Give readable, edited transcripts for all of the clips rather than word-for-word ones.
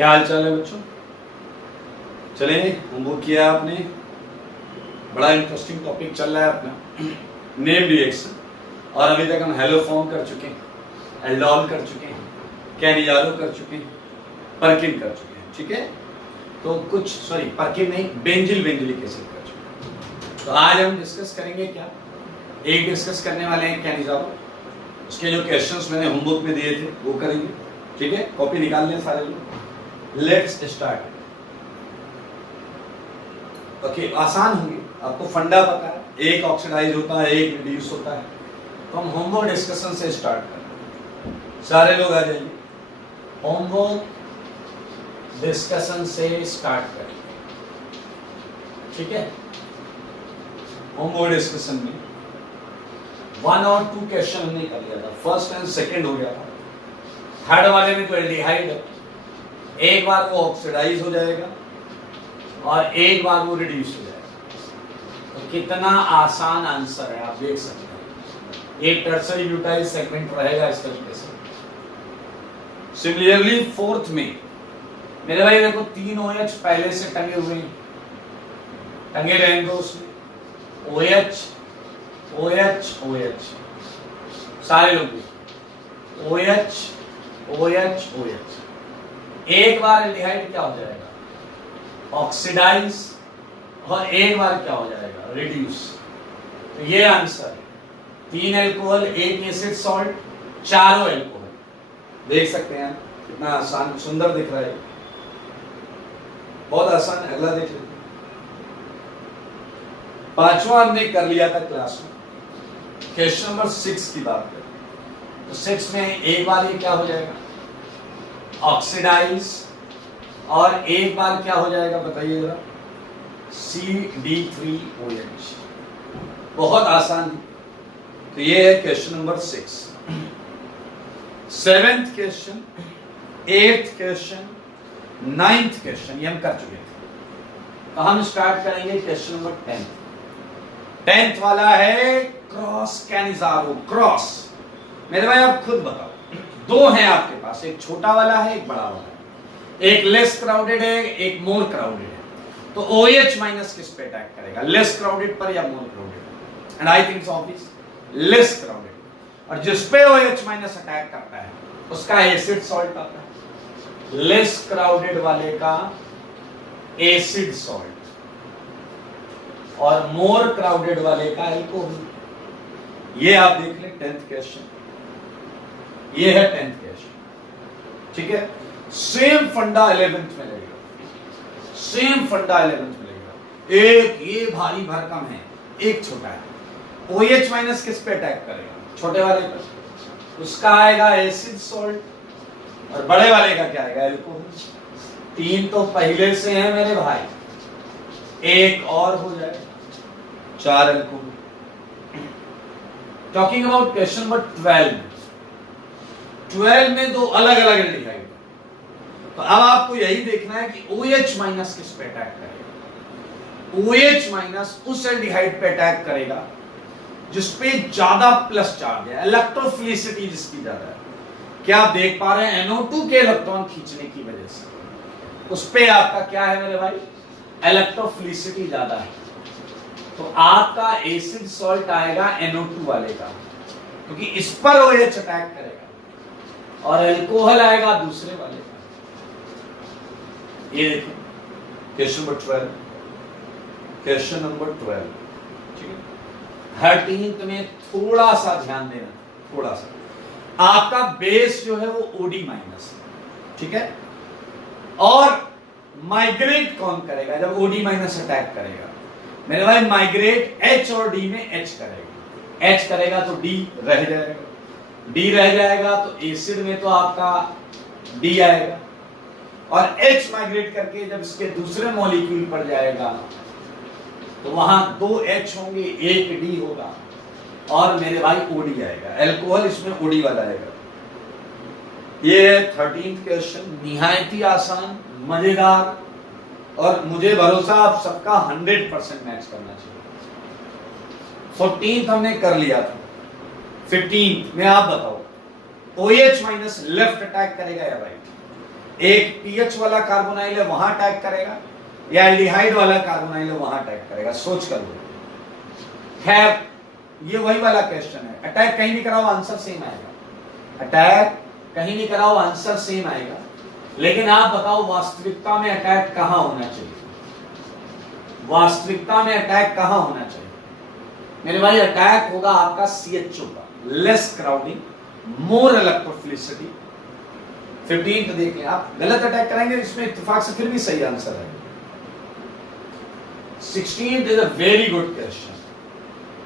क्या हाल चाल है बच्चों? चले होमवर्क किया आपने? बड़ा इंटरेस्टिंग टॉपिक चल रहा है अपना नेम रिएक्शन, और अभी तक हम हेलो फॉर्म कर चुके हैं, एल्डोल कर चुके हैं, कैनिजारो कर चुके हैं, पर्किन कर चुके हैं। ठीक है, तो कुछ पर्किन नहीं, बेंजिलिक एसिड कर चुके हैं। तो आज हम डिस्कस करेंगे क्या, एक डिस्कस करने वाले हैं कैनिजारो, उसके जो क्वेश्चंस मैंने होमवर्क में दिए थे वो करेंगे। ठीक है, कॉपी निकाल लें सारे लोग। Let's start. ओके, आसान होंगे, आपको फंडा पता है, एक ऑक्सीडाइज होता है, एक रिड्यूस होता है। तो हम होमवर्क डिस्कशन से स्टार्ट करें। सारे लोग आ जाइए, होमवर्क डिस्कशन से स्टार्ट करें। ठीक है, होमवर्क डिस्कशन में 1 और 2 क्वेश्चन हमने कर लिया था, फर्स्ट एंड सेकंड हो गया था। थर्ड वाले में तो एल्डिहाइड है, एक बार वो ऑक्सीडाइज हो जाएगा और एक बार वो रिड्यूस हो जाएगा। तो कितना आसान आंसर है, आप देख सकते हैं। एक टर्सरी ब्यूटाइल सेगमेंट रहेगा इस तरीके से। सिमिलरली फोर्थ में मेरे भाई देखो 3 OH पहले से टंगे हुए हैं, टंगे रहेंगे उसमें OH OH OH, सारे लोग OH OH OH। एक बार एल्डिहाइड क्या हो जाएगा, ऑक्सीडाइज, और एक बार क्या हो जाएगा, रिड्यूस। तो ये आंसर है। 3 अल्कोहल, 1 एसिड सॉल्ट, चारों अल्कोहल। देख सकते हैं कितना आसान, सुंदर दिख रहा है, बहुत आसान है। अगला देख लेते हैं। 5वां हमने कर लिया था क्लास में, क्वेश्चन नंबर 6 की बात करें तो 6 में एक बार ये क्या हो जाएगा, ऑक्सीडाइज, और एक बार क्या हो जाएगा बताइए जरा, CD3OH। बहुत आसान है। तो ये है question number 6। 7th question, 8th question, 9th question ये हम कर चुके थे। तो हम स्टार्ट करेंगे क्वेश्चन नंबर 10th। 10th वाला है क्रॉस कैनिजारो। क्रॉस मेरे भाई आप खुद बताओ, 2 हैं आपके पास, एक छोटा वाला है, एक बड़ा वाला है, एक लेस क्राउडेड है, एक मोर क्राउडेड है। तो OH माइनस किस पे अटैक करेगा, लेस क्राउडेड पर या more crowded? And I think obvious less crowded. और जिस पे OH माइनस अटैक करता है उसका एसिड सॉल्ट आता है, लेस क्राउडेड वाले का एसिड सॉल्ट, और मोर क्राउडेड वाले का अल्कोहल। ये आप देख लें 10th क्वेश्चन, ये है 10th क्वेश्चन। ठीक है, सेम फंडा 11th में लगेगा, सेम फंडा 11th में लगेगा। एक ये भारी भरकम है, एक छोटा है। OH माइनस किस पे अटैक करेगा, छोटे वाले पर, उसका आएगा एसिड सॉल्ट, और बड़े वाले का क्या आएगा, अल्कोहल। 3 तो पहले से है मेरे भाई, एक और हो जाएगा, 4 alcohol. Talking about question number 12 में 2 अलग अलग एल्डिहाइड। तो अब आपको यही देखना है कि OH माइनस किस पे अटैक करेगा। OH माइनस उस एल्डिहाइड पे अटैक करेगा जिसपे ज्यादा प्लस चार्ज है, इलेक्ट्रोफिलिसिटी जिसकी ज्यादा है। क्या आप देख पा रहे हैं, NO2 के इलेक्ट्रॉन खींचने की वजह से उस पे आपका क्या है मेरे भाई, इलेक्ट्रोफिलिसिटी ज्यादा है। तो आपका एसिड सॉल्ट आएगा NO2 वाले का, क्योंकि इस पर OH अटैक करेगा, और अल्कोहल आएगा दूसरे वाले का। ये देखो क्वेश्चन नंबर 12, क्वेश्चन नंबर 12। ठीक है, 13th में थोड़ा सा ध्यान देना, थोड़ा सा। आपका बेस जो है वो OD माइनस, ठीक है, और माइग्रेट कौन करेगा जब OD माइनस अटैक करेगा मेरे भाई, माइग्रेट H और D में H करेगा। H करेगा तो D रह जाएगा, D रह जाएगा तो एसिड में तो आपका D आएगा, और H माइग्रेट करके जब इसके दूसरे मॉलिक्यूल पर जाएगा तो वहां 2 H होंगे, 1 D होगा, और मेरे भाई OD आएगा। अल्कोहल इसमें OD वाला आएगा। ये है 13th क्वेश्चन, निहायत ही आसान, मजेदार, और मुझे भरोसा आप सबका 100% मैच करना चाहिए। 14th हमने कर लिया था, 15th में आप बताओ OH माइनस लेफ्ट अटैक करेगा या राइट? एक पीएच वाला कार्बोनाइल है वहां अटैक करेगा या एल्डिहाइड वाला कार्बोनाइल है वहां अटैक करेगा, सोच कर लो। खैर ये वही वाला क्वेश्चन है, अटैक कहीं भी कराओ आंसर सेम आएगा, अटैक कहीं भी कराओ आंसर सेम आएगा, लेकिन आप बताओ वास्तविकता में अटैक कहां होना चाहिए, वास्तविकता में अटैक कहां होना चाहिए? मेरे भाई अटैक होगा आपका CHO का, लेस क्राउडिंग, मोर इलेक्ट्रोफिलिसिटी। 15th देख लें आप, गलत अटैक करेंगे इसमें इत्तेफाक से फिर भी सही आंसर है। 16th is a very good question,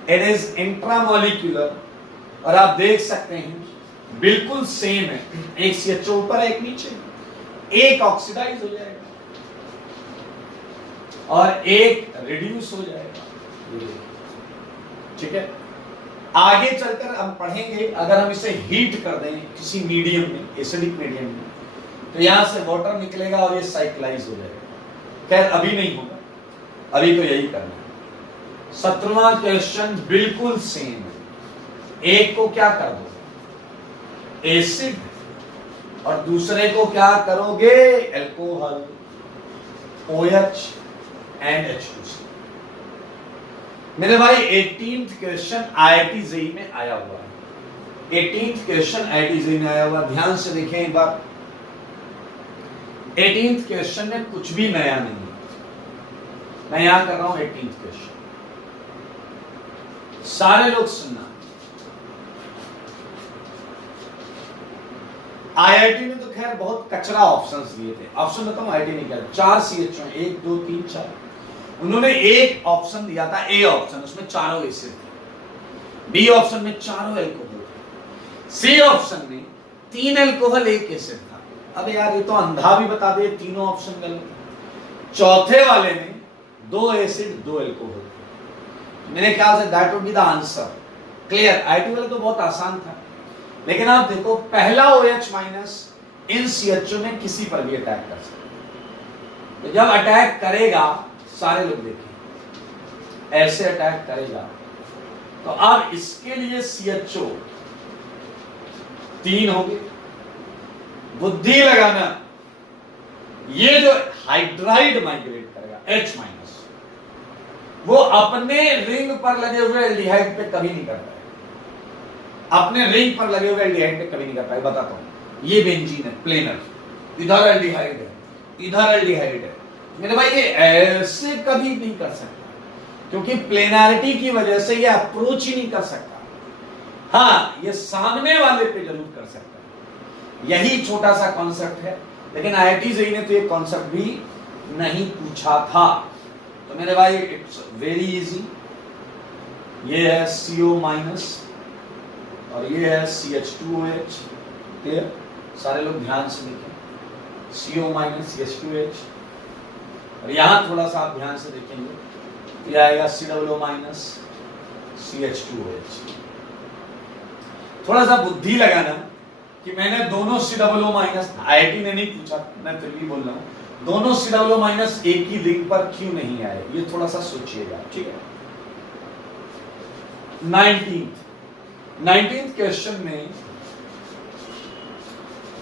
it is intramolecular और आप देख सकते हैं बिल्कुल सेम है, एक CHO ऊपर है एक नीचे, एक ऑक्सीडाइज हो जाएगा और एक रिड्यूस हो जाएगा, ठीक है। आगे चलकर हम पढ़ेंगे अगर हम इसे हीट कर दें किसी मीडियम में, एसिडिक मीडियम में, तो यहां से वाटर निकलेगा और ये साइक्लाइज हो जाएगा। खैर अभी नहीं होगा, अभी तो यही करना है। 17वां क्वेश्चन बिल्कुल सेम है, एक को क्या कर दो एसिड और दूसरे को क्या करोगे एल्कोहल, OH एंड H2C। मेरे भाई 18th क्वेश्चन IIT JEE में आया हुआ है, 18th क्वेश्चन IIT JEE में आया हुआ, ध्यान से देखें एक बार। 18th क्वेश्चन में कुछ भी नया नहीं है, मैं यहां कर रहा हूं 18th क्वेश्चन, सारे लोग सुनना। IIT ने तो खैर बहुत कचरा ऑप्शंस दिए थे, ऑप्शन बताऊं IIT ने क्या, 4 CHO, 1 2 3 4, उन्होंने एक ऑप्शन दिया था A ऑप्शन, उसमें चारों एसिड थे, B ऑप्शन में चारों एल्कोहल थे, C ऑप्शन में 3 एल्कोहल 1 एसिड था। अब यार ये तो अंधा भी बता दे तीनों ऑप्शन गलत। चौथे वाले में 2 एसिड 2 एल्कोहल, मेरे ख्याल say that would be the answer. Clear, IIT वाला तो बहुत आसान था, लेकिन आप देखो पहला OH माइनस इन CHO में किसी पर भी अटैक कर सकता है, तो जब अटैक करेगा सारे लोग देखें ऐसे अटैक करेगा, तो अब इसके लिए CHO 3 होंगे, बुद्धि लगाना, ये जो हाइड्राइड माइग्रेट करेगा H माइनस, वो अपने रिंग पर लगे हुए एल्डिहाइड पे कभी नहीं कर पाएगा, अपने रिंग पर लगे हुए एल्डिहाइड पे कभी नहीं कर पाएगा। बताता हूं, ये बेंजीन है प्लेनर, इधर एल्डिहाइड है, इधर एल्डिहाइड है, मेरे भाई ये ऐसे कभी नहीं कर सकता, क्योंकि प्लेनारिटी की वजह से ये अप्रोच ही नहीं कर सकता। हाँ ये सामने वाले पे जरूर कर सकता है, यही छोटा सा कॉन्सेप्ट है, लेकिन IIT JEE ने तो ये कॉन्सेप्ट भी नहीं पूछा था। तो मेरे भाई इट्स वेरी इजी, ये है CO माइनस और ये है CH2OH। क्लियर, सारे लोग ध्यान से देखें, CO माइनस CH2OH, और यहां थोड़ा सा आप ध्यान से देखेंगे, ये आएगा COO माइनस CH2OH। थोड़ा सा बुद्धि लगाना कि मैंने दोनों COO माइनस, IIT ने नहीं पूछा, मैं फिर भी बोल रहा हूं, दोनों COO माइनस एक ही रिंग पर क्यों नहीं आए, ये थोड़ा सा सोचिएगा, ठीक है। 19th क्वेश्चन में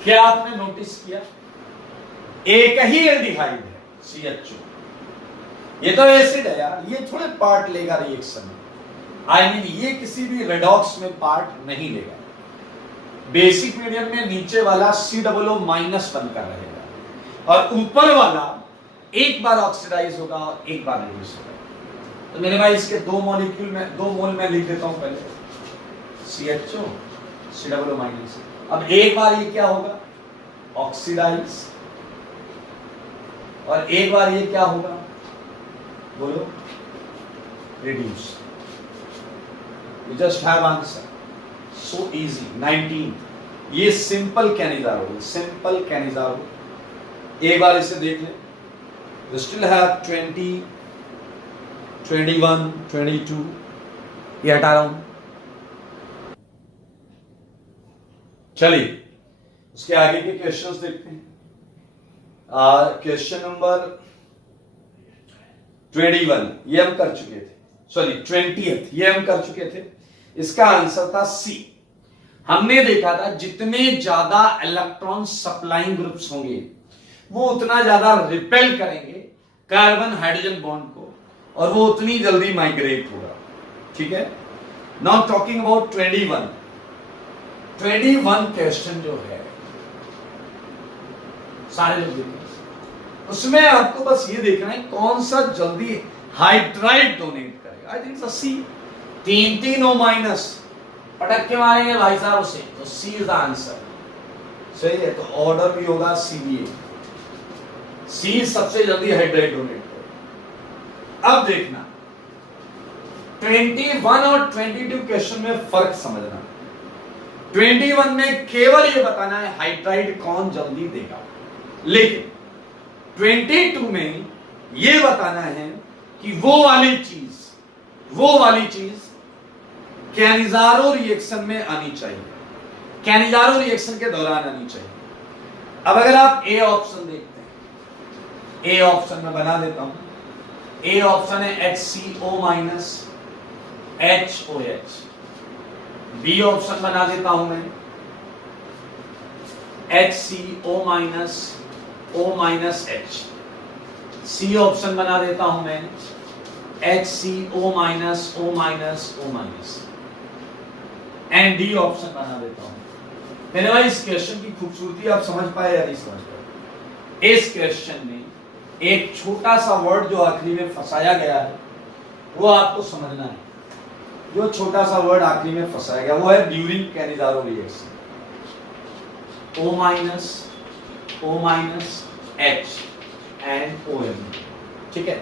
क्या आपने नोटिस किया, एक ही एल्डिहाइड है CHO, ये तो एसिड है यार, ये थोड़े पार्ट लेगा रिएक्शन में, ये किसी भी रेडॉक्स में पार्ट नहीं लेगा। बेसिक मीडियम में नीचे वाला COO माइनस बनकर रहेगा और ऊपर वाला एक बार ऑक्सीडाइज होगा और एक बार रिड्यूस होगा। तो मेरे भाई इसके 2 मॉलिक्यूल में 2 मोल में लिख देता हूं, पहले CHO COO माइनस, अब एक बार ये क्या होगा ऑक्सीडाइज और एक बार ये क्या होगा बोलो reduce. You just have answer, so easy. 19 ये सिंपल कैनिजारो, सिंपल कैनिजारो, एक बार इसे देख ले। You still have 20, 21, 22, ये हटा रहा हूं। चलिए उसके आगे के क्वेश्चंस देखते हैं। क्वेश्चन नंबर 21 ये हम कर चुके थे, सॉरी 20th ये हम कर चुके थे। इसका आंसर था सी। हमने देखा था जितने ज्यादा इलेक्ट्रॉन सप्लाइंग ग्रुप्स होंगे वो उतना ज्यादा रिपेल करेंगे कार्बन हाइड्रोजन बॉन्ड को और वो उतनी जल्दी माइग्रेट होगा। ठीक है, नाउ टॉकिंग अबाउट 21 क्वेश्चन जो है सारे लोग देखें, उसमें आपको बस ये देखना है कौन सा जल्दी हाइड्राइड डोनेट करेगा। I think C 3 O minus पटक के मारेंगे भाई साहब उसे, तो सी इज द आंसर। सही है, तो ऑर्डर भी होगा CBA, सी सबसे जल्दी हाइड्राइड डोनेट करेगा। अब देखना 21 और 22 क्वेश्चन में फर्क समझना। 21 में केवल ये बताना है हाइड्राइड कौन जल्दी देगा, लेकिन 22 में ये बताना है कि वो वाली चीज कैनिजारो रिएक्शन में आनी चाहिए, कैनिजारो रिएक्शन के दौरान आनी चाहिए। अब अगर आप ए ऑप्शन देखते हैं, ए ऑप्शन में बना देता हूं, ए ऑप्शन है HCO minus HOH। B option बना देता हूं मैं HCO minus O minus H। C option बना देता हूं मैं HCO minus O minus O minus, and D option बना देता हूं। मेरे भाई इस क्वेश्चन की खूबसूरती आप समझ पाए या नहीं समझ पाए? इस क्वेश्चन में एक छोटा सा वर्ड जो आखिरी में फंसाया गया है वो आपको समझना है। जो छोटा सा वर्ड आखिरी में फंसाया गया वो है during Cannizzaro reaction, O minus H and OM। ठीक है,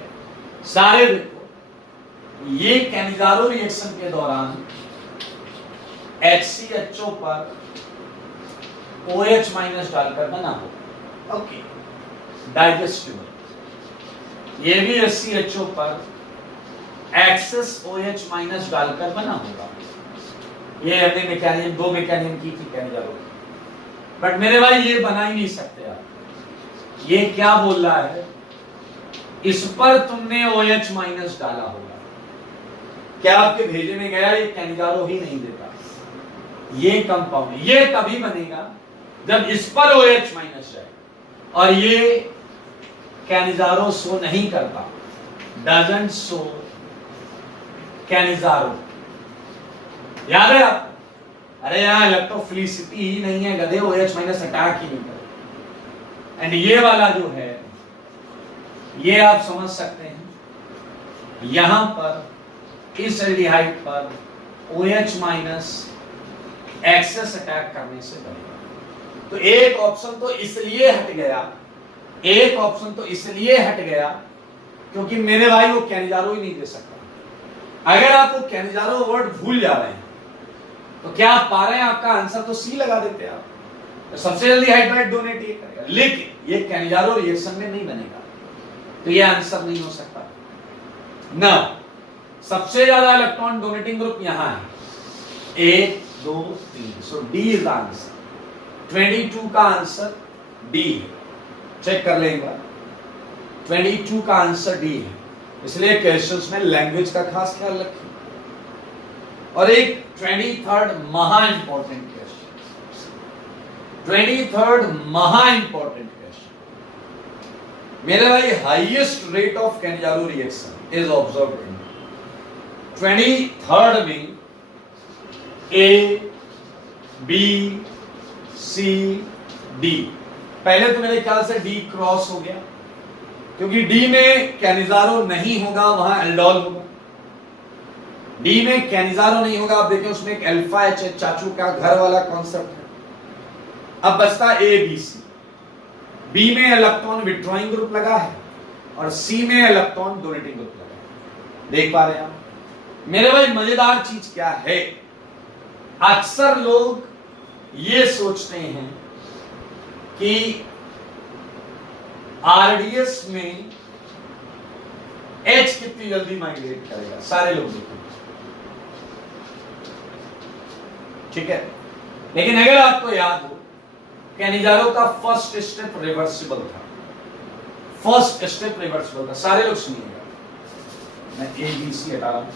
सारे देखो ये कैनिजारो रिएक्शन के दौरान HCHO पर OH माइनस डालकर बना होगा। Okay, digestible. ये भी HCHO पर एक्सेस OH माइनस डालकर बना होगा। ये हमने मैकेनिज्म, दो मैकेनिज्म की थी कैनिजारो, बट मेरे भाई ये बना ही नहीं सकते आप। ये क्या बोल रहा है, इस पर तुमने OH माइनस डाला होगा। क्या आपके भेजे में गया, ये कैनिजारो ही नहीं देता। ये कंपाउंड ये तभी बनेगा जब इस पर OH माइनस जाए, और ये कैनिजारो शो नहीं करता, डजंट शो कैनिजारो। याद है आप? अरे यहां इलेक्ट्रोफिलिसिटी ही नहीं है गधे, OH माइनस अटैक ही नहीं करे। एंड ये वाला जो है ये आप समझ सकते हैं, यहां पर इस एल्डिहाइड पर OH माइनस एक्सेस अटैक करने से बनेगा। तो एक ऑप्शन तो इसलिए हट गया, एक ऑप्शन तो इसलिए हट गया क्योंकि मेरे भाई वो कैनिजारो ही नहीं दे सकता। अगर आप वो कैनिजारो वर्ड भूल जा रहे हैं तो क्या आप पा रहे हैं, आपका आंसर तो सी लगा देते आप, तो सबसे जल्दी हाइड्राइड डोनेट ये करेगा, लेकिन ये कैनिजारो रिएक्शन में नहीं बनेगा, तो ये आंसर नहीं हो सकता ना। सबसे ज्यादा इलेक्ट्रॉन डोनेटिंग ग्रुप यहां है, 1 2 3, सो डी इज आंसर। 22 का आंसर डी है, चेक कर लेंगे। 22 का आंसर डी है, इसलिए क्वेश्चंस में लैंग्वेज का खास ख्याल रखें। और एक 23rd महा इंपॉर्टेंट क्वेश्चन, 23rd महा इंपॉर्टेंट क्वेश्चन। मेरे भाई highest rate of Cannizzaro reaction is observed in 23rd में A B C D। पहले तो मेरे ख्याल से D क्रॉस हो गया क्योंकि D में कैनिजारो नहीं होगा, वहां एल्डोल होगा। D में कैनिजारो नहीं होगा, आप देखें उसमें एक अल्फा H है, चाचू का घर वाला कॉन्सेप्ट है। अब बचता A B C। B में इलेक्ट्रॉन विथड्रॉइंग ग्रुप लगा है और C में इलेक्ट्रॉन डोनेटिंग ग्रुप लगा है। देख पा रहे हैं आप? मेरे भाई मजेदार चीज क्या है, अक्सर लोग ये सोचते हैं कि आरडीएस में H कितनी जल्दी माइग्रेट करेगा, सारे लोग देखो, ठीक है। लेकिन अगर आपको याद हो, कैनिजारो का फर्स्ट स्टेप रिवर्सिबल था, फर्स्ट स्टेप रिवर्सिबल था, सारे लोग सुनिएगा, मैं ABC हटा रहा हूं,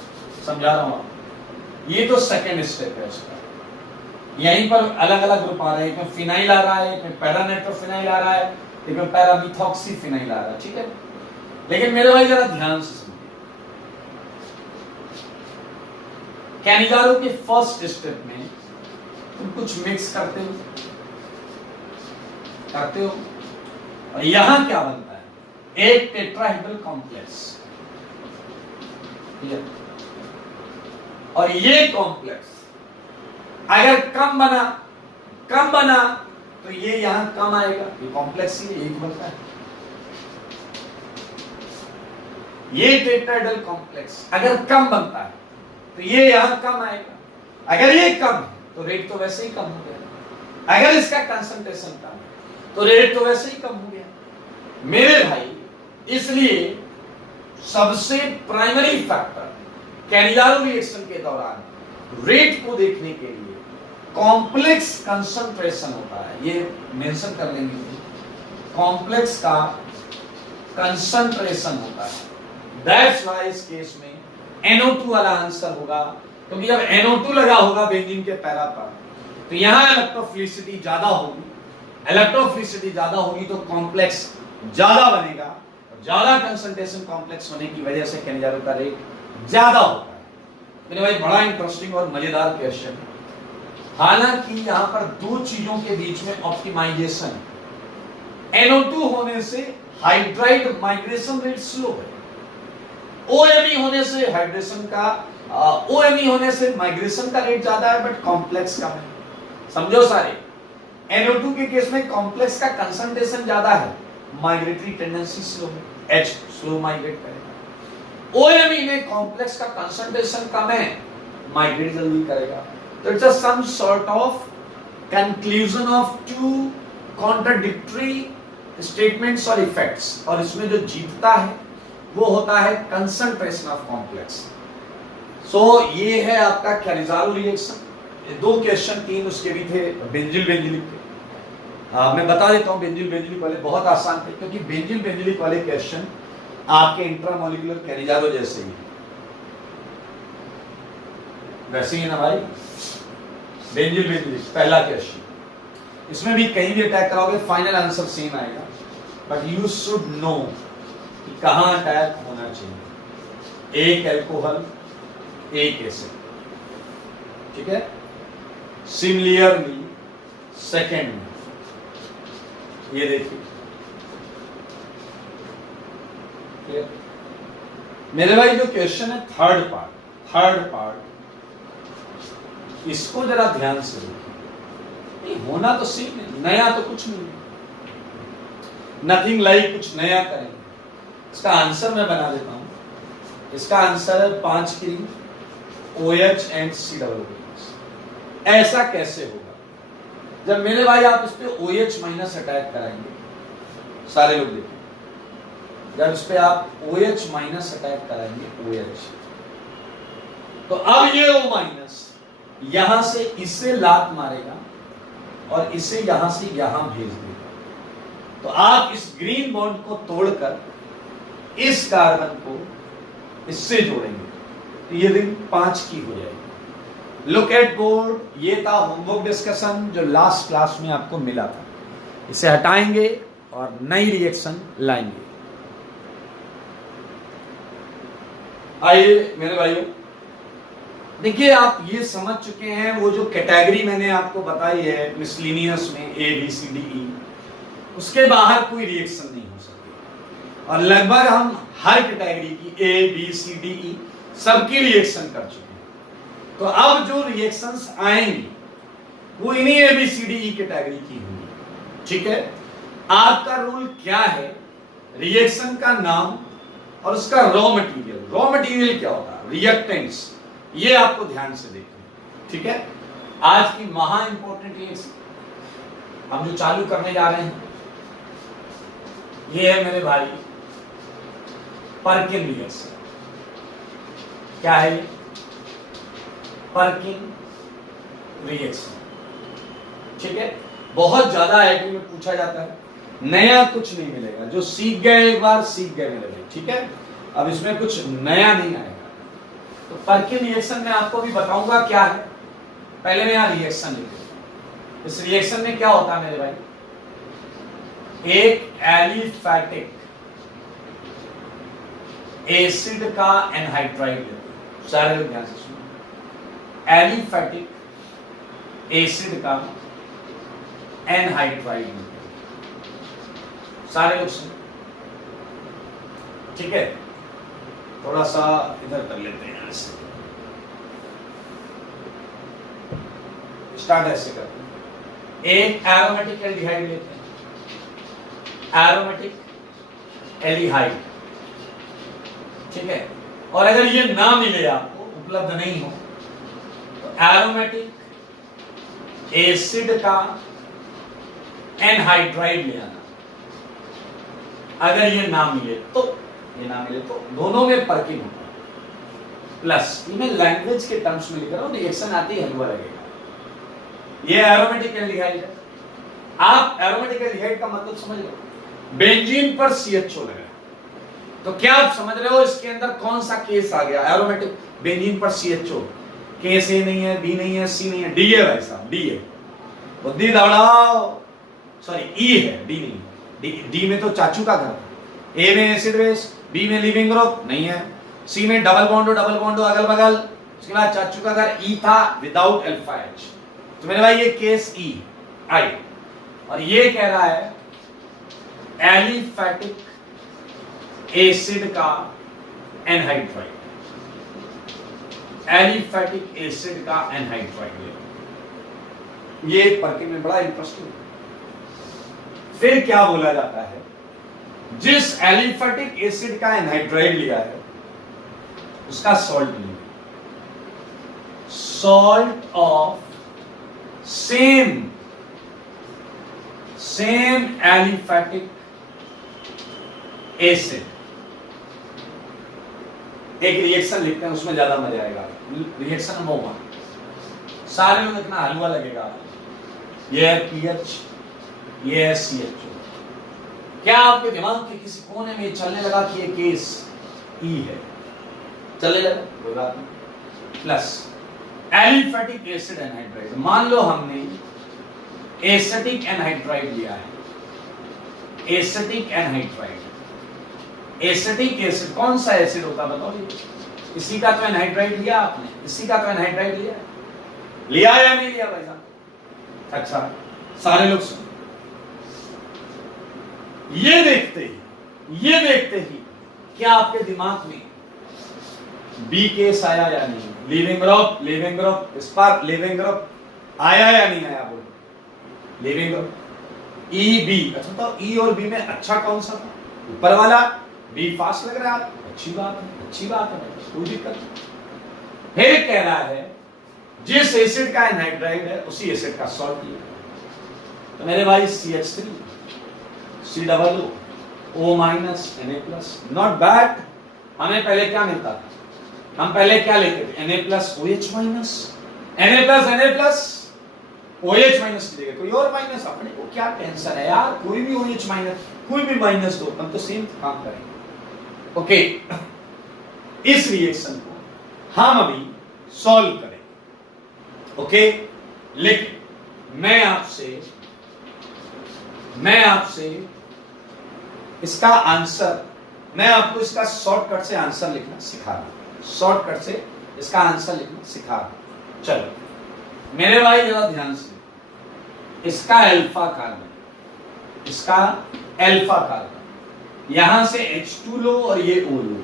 समझा रहा हूं आप। ये तो सेकेंड स्टेप है उसका, यहीं पर अलग अलग ग्रुप आ रहे हैं, फिनाइल आ रहा है, पैरानेट्रोफिनाइल आ रहा है, देखो पैरामिथॉक्सीफिनाइल आ रहा, ठीक है। लेकिन मेरे भाई जरा ध्यान से सुनिए, कैनिगारो के फर्स्ट स्टेप में तुम कुछ मिक्स करते हो और यहां क्या बनता है, एक टेट्राहेड्रल कॉम्प्लेक्स, और ये कॉम्प्लेक्स अगर कम बना तो ये यहां कम आएगा, ये कॉम्प्लेक्स ही एक बनता है, ये टेट्राहेड्रल कॉम्प्लेक्स अगर कम बनता है तो ये यहां कम आएगा, अगर ये कम है तो रेट तो वैसे ही कम हो गया, अगर इसका कंसंट्रेशन कम है तो रेट तो वैसे ही कम हो गया मेरे भाई। इसलिए सबसे प्राइमरी फैक्टर कैनिगारो रिएक्शन के दौरान रेट को देखने के लिए कॉम्प्लेक्स कंसंट्रेशन होता है, ये मेंशन कर लेंगे, कॉम्प्लेक्स का कंसंट्रेशन होता है। दैट्स व्हाई इस केस में NO2 वाला आंसर होगा, क्योंकि जब NO2 लगा होगा बेंजीन के पैरा पर तो यहां इलेक्ट्रोफिलिसिटी ज्यादा होगी, इलेक्ट्रोफिलिसिटी ज्यादा होगी तो कॉम्प्लेक्स ज्यादा बनेगा, ज्यादा कंसंट्रेशन कॉम्प्लेक्स होने की वजह से कैनिगारो का रेट ज्यादा होता है। मेरे भाई बड़ा इंटरेस्टिंग और मजेदार क्वेश्चन है। हालांकि यहां पर दो चीजों के बीच में ऑप्टिमाइजेशन है, NO2 होने से हाइड्राइड माइग्रेशन रेट स्लो है, OMe होने से हाइड्रेशन का OMe होने से माइग्रेशन का रेट ज्यादा है बट कॉम्प्लेक्स कम है। समझो सारे, NO2 के केस में कॉम्प्लेक्स का कंसंट्रेशन ज्यादा है, माइग्रेटरी टेंडेंसी स्लो है, H स्लो माइग्रेट करेगा। OMe में कॉम्प्लेक्स का कंसंट्रेशन कम है, माइग्रेट जल्दी करेगा। तो it's a some sort of conclusion of two contradictory statements और इफेक्ट्स, और इसमें जो जीतता है वो होता है कंसंट्रेशन ऑफ कॉम्प्लेक्स। सो ये है आपका कैनिगारो रिएक्शन। दो क्वेश्चन तीन उसके भी थे बेंजिल बेंजिलिक के। मैं बता देता हूँ बेंजिल बेंजिलिक वाले बहुत आसान थे, क्योंकि बेंजिल बेंजिलिक वाले क्वेश्चन आपके इंट्रामोलिकुलर कैनिगारो जैसे ही वैसे ही ना भाई। बेंजिल बेंजिलिक पहला क्वेश्चन, इसमें भी कहीं भी अटैक कराओगे फाइनल आंसर सेम आएगा, बट यू शुड नो कि कहां अटैक होना चाहिए, एक अल्कोहल एक एसिड, ठीक है। सिमिलरली सेकेंड में ये देखिए मेरे भाई जो क्वेश्चन है थर्ड पार्ट इसको जरा ध्यान से देखिए। होना तो सेम है, नया तो कुछ नहीं, नथिंग लाइक कुछ नया करेंगे। इसका आंसर मैं बना देता हूं। इसका आंसर है 5 की रिंग OH एंड COO। ऐसा कैसे होगा? जब मेरे भाई आप इस पे OH माइनस अटैक कराएंगे, सारे लोग देखिए, जब इस पे आप OH माइनस अटैक कराएंगे OH, तो अब ये O माइनस यहां से इससे लात मारेगा और इसे यहां से यहां भेज देगा। तो आप इस ग्रीन बॉन्ड को तोड़कर इस कार्बन को इससे जोड़ेंगे तो ये रिंग 5 की हो जाएगी। लुक एट बोर्ड, ये था होमवर्क डिस्कशन जो लास्ट क्लास में आपको मिला था। इसे हटाएंगे और नई रिएक्शन लाएंगे। आइए मेरे भाइयों, देखिए आप ये समझ चुके हैं वो जो कैटेगरी मैंने आपको बताई है मिसलिनियस में A B C D E, उसके बाहर कोई रिएक्शन नहीं हो सकती, और लगभग हम हर कैटेगरी की A B C D E सबकी रिएक्शन कर चुके हैं। तो अब जो रिएक्शंस आएंगी वो इन्हीं A B C D E category की होंगी, ठीक है। आपका रूल क्या है? रिएक्शन का नाम और उसका रॉ मटेरियल। रॉ मटेरियल क्या होता है? रिएक्टेंट्स, ये आपको ध्यान से देखना, ठीक है। आज की महा इंपॉर्टेंट रिएक्शन हम जो चालू करने जा रहे हैं ये है मेरे भाई पर्किन रिएक्शन। क्या है ये? पर्किन रिएक्शन, ठीक है। बहुत ज्यादा आईआईटी में पूछा जाता है, नया कुछ नहीं मिलेगा, जो सीख गए एक बार सीख गए मेरे भाई, ठीक है। अब इसमें कुछ नया नहीं आएगा। तो पर्किन रिएक्शन में आपको भी बताऊंगा क्या है। पहले मैं यहां रिएक्शन लिख देता हूं। इस रिएक्शन में क्या होता है मेरे भाई? एक एलिफैटिक एसिड का एनहाइड्राइड लेते हैं। सारे लोग ध्यान से सुनो, एलिफैटिक एसिड का एनहाइड्राइड लेते हैं। सारे लोग सुनो, ठीक है। थोड़ा सा इधर कर लेते हैं, ऐसे स्टार्ट ऐसे करते हैं। एक एरोमेटिक एल्डिहाइड लेते हैं, एरोमेटिक एल्डिहाइड, ठीक है। और अगर ये ना मिले, आपको उपलब्ध नहीं हो, तो एरोमेटिक एसिड का एनहाइड्राइड ले आना। अगर ये ना मिले तो, ये ना मिले तो दोनों में पर्किंग होता है। प्लस मैं लैंग्वेज के टर्म्स में लिख रहा हूं, रिएक्शन आती है हलवा लगेगा। ये एरोमेटिक एल्डिहाइड है। आप एरोमेटिक एल्डिहाइड का मतलब समझ लो, बेंजीन पर CHO लगा, तो क्या आप समझ रहे हो इसके अंदर कौन सा केस आ गया? एरोमेटिक बेंजीन पर CHO, केस A नहीं है, B नहीं है, C नहीं है, D है भाई साहब, D है। बुद्धि दौड़ाओ, सॉरी E है, D नहीं। D में तो चाचू का घर था। A में एसिड बेस, B में लिविंग ग्रुप नहीं है, C में डबल बॉन्ड अगल बगल, उसके बाद चाचू का घर E था विदाउट अल्फा H। तो मेरे भाई ये केस E आई, और ये कह रहा है एलिफैटिक एसिड का एनहाइड्राइड, एलिफैटिक एसिड का एनहाइड्राइड। ये पर्किंग में बड़ा इंटरेस्टिंग। फिर क्या बोला जाता है, जिस एलिफैटिक एसिड का एनहाइड्राइड लिया है उसका सॉल्ट लिया, salt of same aliphatic acid. एक रिएक्शन लिखते हैं, उसमें ज्यादा मजा आएगा। रिएक्शन नंबर 1, सारे लोग इतना हलवा लगेगा। ये है पीएच, ये है CHO। क्या आपके दिमाग के किसी कोने में चलने लगा कि ये केस E है? चलने लगा, कोई बात नहीं। प्लस एलिफैटिक एसिड एनहाइड्राइड, मान लो हमने एसिटिक एनहाइड्राइड लिया है, एसिटिक एनहाइड्राइड। एसिटिक एसिड कौन सा एसिड होता बताओ? इसी का तो एनहाइड्राइड लिया आपने, इसी का तो एनहाइड्राइड लिया या नहीं लिया भाई साहब? अच्छा, सारे लोग सुनो, ये देखते ही क्या आपके दिमाग में B केस आया या नहीं? Leaving group, spark leaving group आया या नहीं आया? बोलो, लिविंग ग्रुप E B। अच्छा, तो E और B में अच्छा कौन सा था? ऊपर वाला B फास्ट लग रहा है, अच्छी बात है, कोई दिक्कत नहीं। फिर कह रहा है जिस एसिड का एनहाइड्राइड है उसी एसिड का सॉल्ट लिया, तो मेरे भाई CH3 COO O- Na+, not bad. हमें पहले क्या मिलता था? हम पहले क्या लेते थे? Na+ OH-, Na+, OH- की जगह कोई और माइनस। अपने को क्या टेंशन है यार, कोई भी OH-, कोई भी माइनस दो, हम तो सेम काम करेंगे। ओके, इस रिएक्शन को हम अभी सॉल्व करेंगे। ओके, लेकिन मैं आपसे इसका आंसर, मैं आपको इसका शॉर्टकट से आंसर लिखना सिखा रहा हूं, शॉर्टकट से इसका आंसर लिखना सिखा रहा हूं। चलो मेरे भाई जरा ध्यान से, इसका अल्फा कार्बन, इसका अल्फा कार्बन, यहां से H2 लो और ये O लो,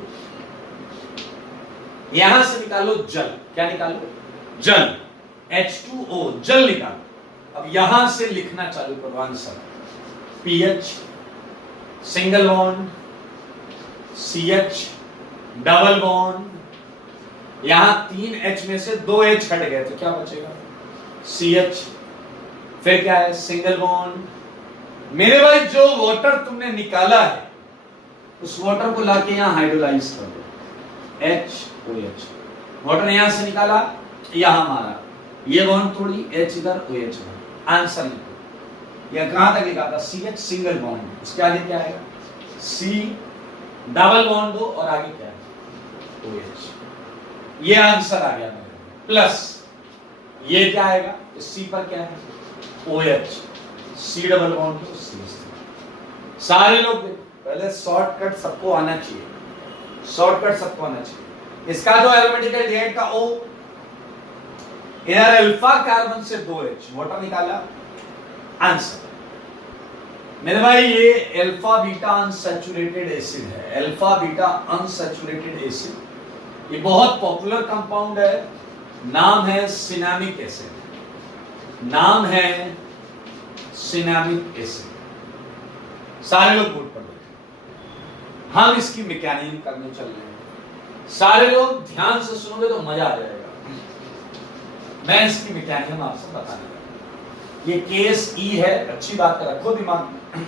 यहां से निकालो जल। क्या निकालो? जल, H2O, जल निकालो। अब यहां से लिखना चालू करो answer. PH single bond, CH double bond, यहां 3 H में से 2 H हट गए तो क्या बचेगा? CH। फिर क्या है? Single bond. मेरे भाई जो वाटर तुमने निकाला है उस वाटर को लाके यहां हाइड्रोलाइज कर दो, HOH। वाटर यहां से निकाला, यहां मारा, ये बॉन्ड तोड़ी, H इधर, OH इधर। आंसर लिखो। यह कहां तक लिखा था? CH सिंगल बॉन्ड, उसके आगे क्या आएगा? C डबल बॉन्ड दो और आगे क्या है? OH। ये आंसर आ गया मेरे। प्लस ये क्या आएगा? C पर क्या है? OH, C डबल बॉन्ड दो, CH। सारे लोग पहले शॉर्टकट सबको आना चाहिए, शॉर्टकट सबको आना चाहिए। इसका जो एरोमेटिकल डिहाइड का O, इधर अल्फा कार्बन से 2H वाटर निकाला, आंसर। मेरे भाई ये अल्फा बीटा अनसैचुरेटेड एसिड है, अल्फा बीटा अनसैचुरेटेड एसिड। ये बहुत पॉपुलर कंपाउंड है, नाम है सिनेमिक एसिड, नाम है सिनेमिक एसिड। सारे लोग बोर्ड पर देखें, हम इसकी मैकेनिज्म करने चल रहे हैं। सारे लोग ध्यान से सुनोगे तो मजा आ जाएगा। मैं इसकी मैकेनिज्म आपसे बताने लगा। ये केस ई है, अच्छी बात रखो दिमाग में,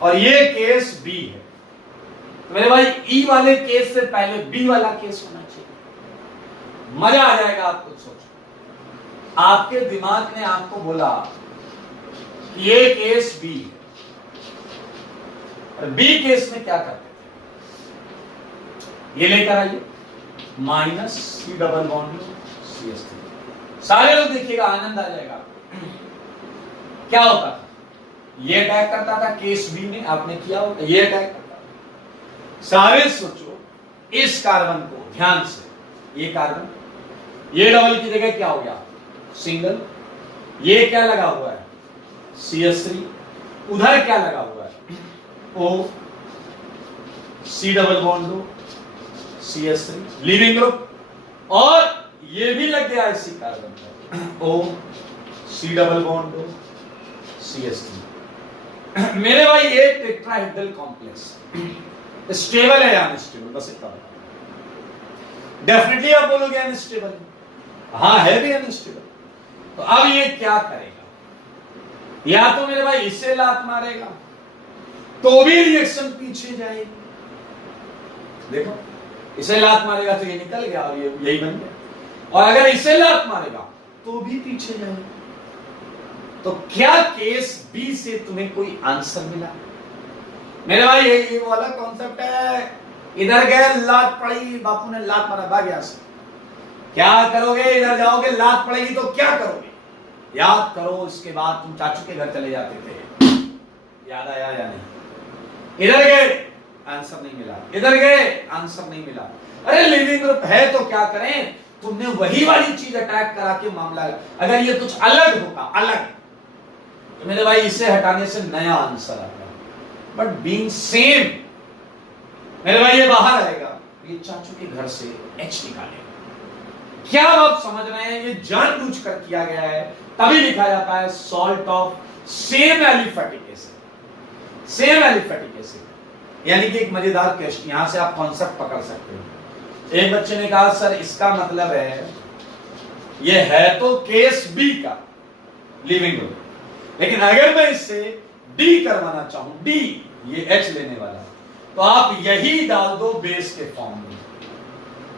और ये केस बी है। तो मेरे भाई ई वाले केस से पहले बी वाला केस होना चाहिए, मजा आ जाएगा आपको। सोचो, आपके दिमाग ने आपको बोला कि ये केस बी है, और बी केस में क्या करते थे, ये लेकर आइए minus C double bond CH3। सारे लोग देखिएगा, आनंद आ जाएगा। क्या होता था, ये अटैक करता था केस बी में, आपने किया होगा, ये अटैक करता था। सारे सोचो, इस कार्बन को ध्यान से, ये कार्बन, ये डबल की जगह क्या हो गया सिंगल, ये क्या लगा हुआ है CH3, उधर क्या लगा हुआ है O, C डबल बॉन्ड दो CH3 लीविंग ग्रुप, और ये भी लग गया इसी कार्बन पर O, C डबल बॉन्ड दो CH3। मेरे भाई ये टेट्राहेड्रल कॉम्प्लेक्स स्टेबल है या अनस्टेबल, बस इतना बता। डेफिनेटली आप बोलोगे अनस्टेबल, हाँ है भी अनस्टेबल। तो अब ये क्या करेगा, या तो मेरे भाई इसे लात मारेगा तो भी रिएक्शन पीछे जाएगी। देखो, इसे लात मारेगा तो ये निकल गया और ये यही बन गया, और अगर इसे लात मारेगा तो भी पीछे जाएगा। तो क्या केस बी से तुम्हें कोई आंसर मिला? मेरे भाई ये वाला कॉन्सेप्ट है, इधर गए लात पड़ी, बापू ने लात मारा, भाग यहां से। क्या करोगे, इधर जाओगे लात पड़ेगी तो क्या करोगे, याद करो। इसके बाद तुम चाचू के घर चले जाते थे, याद आया या नहीं? इधर गए आंसर नहीं मिला, इधर गए आंसर नहीं मिला। अरे लिविंग ग्रुप है तो क्या करें, तुमने वही वाली चीज अटैक करा के मामला। अगर ये कुछ अलग होता, अलग, तो मेरे भाई इसे हटाने से नया आंसर आता, बट बीइंग सेम, मेरे भाई ये बाहर आएगा, ये चाचू के घर से H निकालेगा। क्या आप समझ रहे हैं, ये जानबूझकर किया गया है, तभी लिखा जाता है salt of same aliphatic acid, same aliphatic acid. यानी कि एक मजेदार क्वेश्चन, यहां से आप कॉन्सेप्ट पकड़ सकते हो। एक बच्चे ने कहा सर इसका मतलब है ये है तो केस बी का लिविंग ग्रुप, लेकिन अगर मैं इससे डी करवाना चाहूं, डी ये H लेने वाला, तो आप यही डाल दो बेस के फॉर्म में,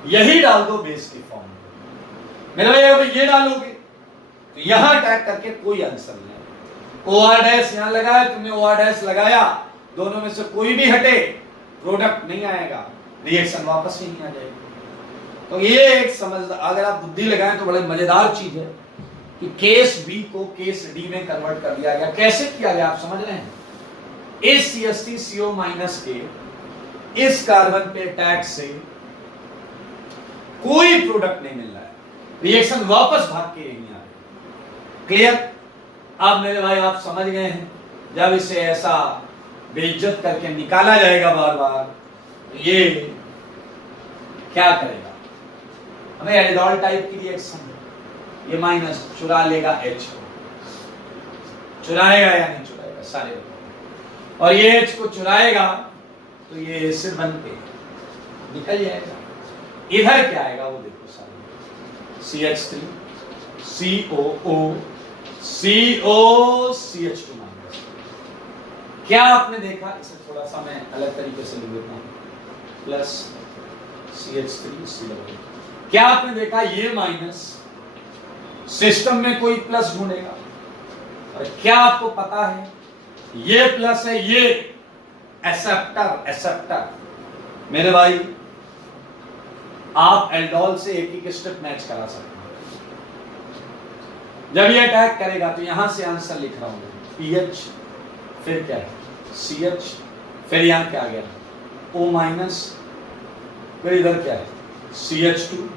यही डाल दो बेस के फॉर्म में। मेरे भाई अगर ये डालोगे तो यहां अटैक करके कोई आंसर नहीं। OR डैश यहां लगाया तुमने, OR डैश लगाया, दोनों में से कोई भी हटे प्रोडक्ट नहीं आएगा, रिएक्शन वापस ही नहीं आ जाएगी। तो ये एक समझ, अगर आप बुद्धि लगाएं तो बड़े मजेदार चीज है कि केस बी को केस डी में कन्वर्ट कर दिया गया। कैसे किया गया आप समझ रहे हैं? इस CH3CO- के इस कार्बन पे अटैक से कोई प्रोडक्ट नहीं मिल रहा है, रिएक्शन वापस भाग के यहीं आ रही। क्लियर? अब मेरे भाई आप समझ गए हैं, जब इसे ऐसा बेइज्जत करके निकाला जाएगा बार बार, ये क्या करेगा, हमें एल्डिहाइड टाइप की रिएक्शन, ये माइनस चुरा लेगा H को, चुराएगा या नहीं चुराएगा सारे बताओ, और ये H को चुराएगा तो ये एसिड बन के निकल जाएगा। इधर क्या आएगा वो देखो सारे, CH3 COO CO CH2 minus. क्या आपने देखा, इसे थोड़ा सा मैं अलग तरीके से लिख देता हूं, प्लस CH3 CO। क्या आपने देखा, ये माइनस सिस्टम में कोई प्लस ढूंढेगा, और क्या आपको पता है ये प्लस है, ये एक्सेप्टर, एक्सेप्टर। मेरे भाई आप एल्डोल से एक स्टेप मैच करा सकते हैं। जब ये अटैक करेगा तो यहां से आंसर लिख रहा हूं, पीएच, फिर क्या है CH, फिर यहाँ क्या आ गया O माइनस, फिर इधर क्या है CH2,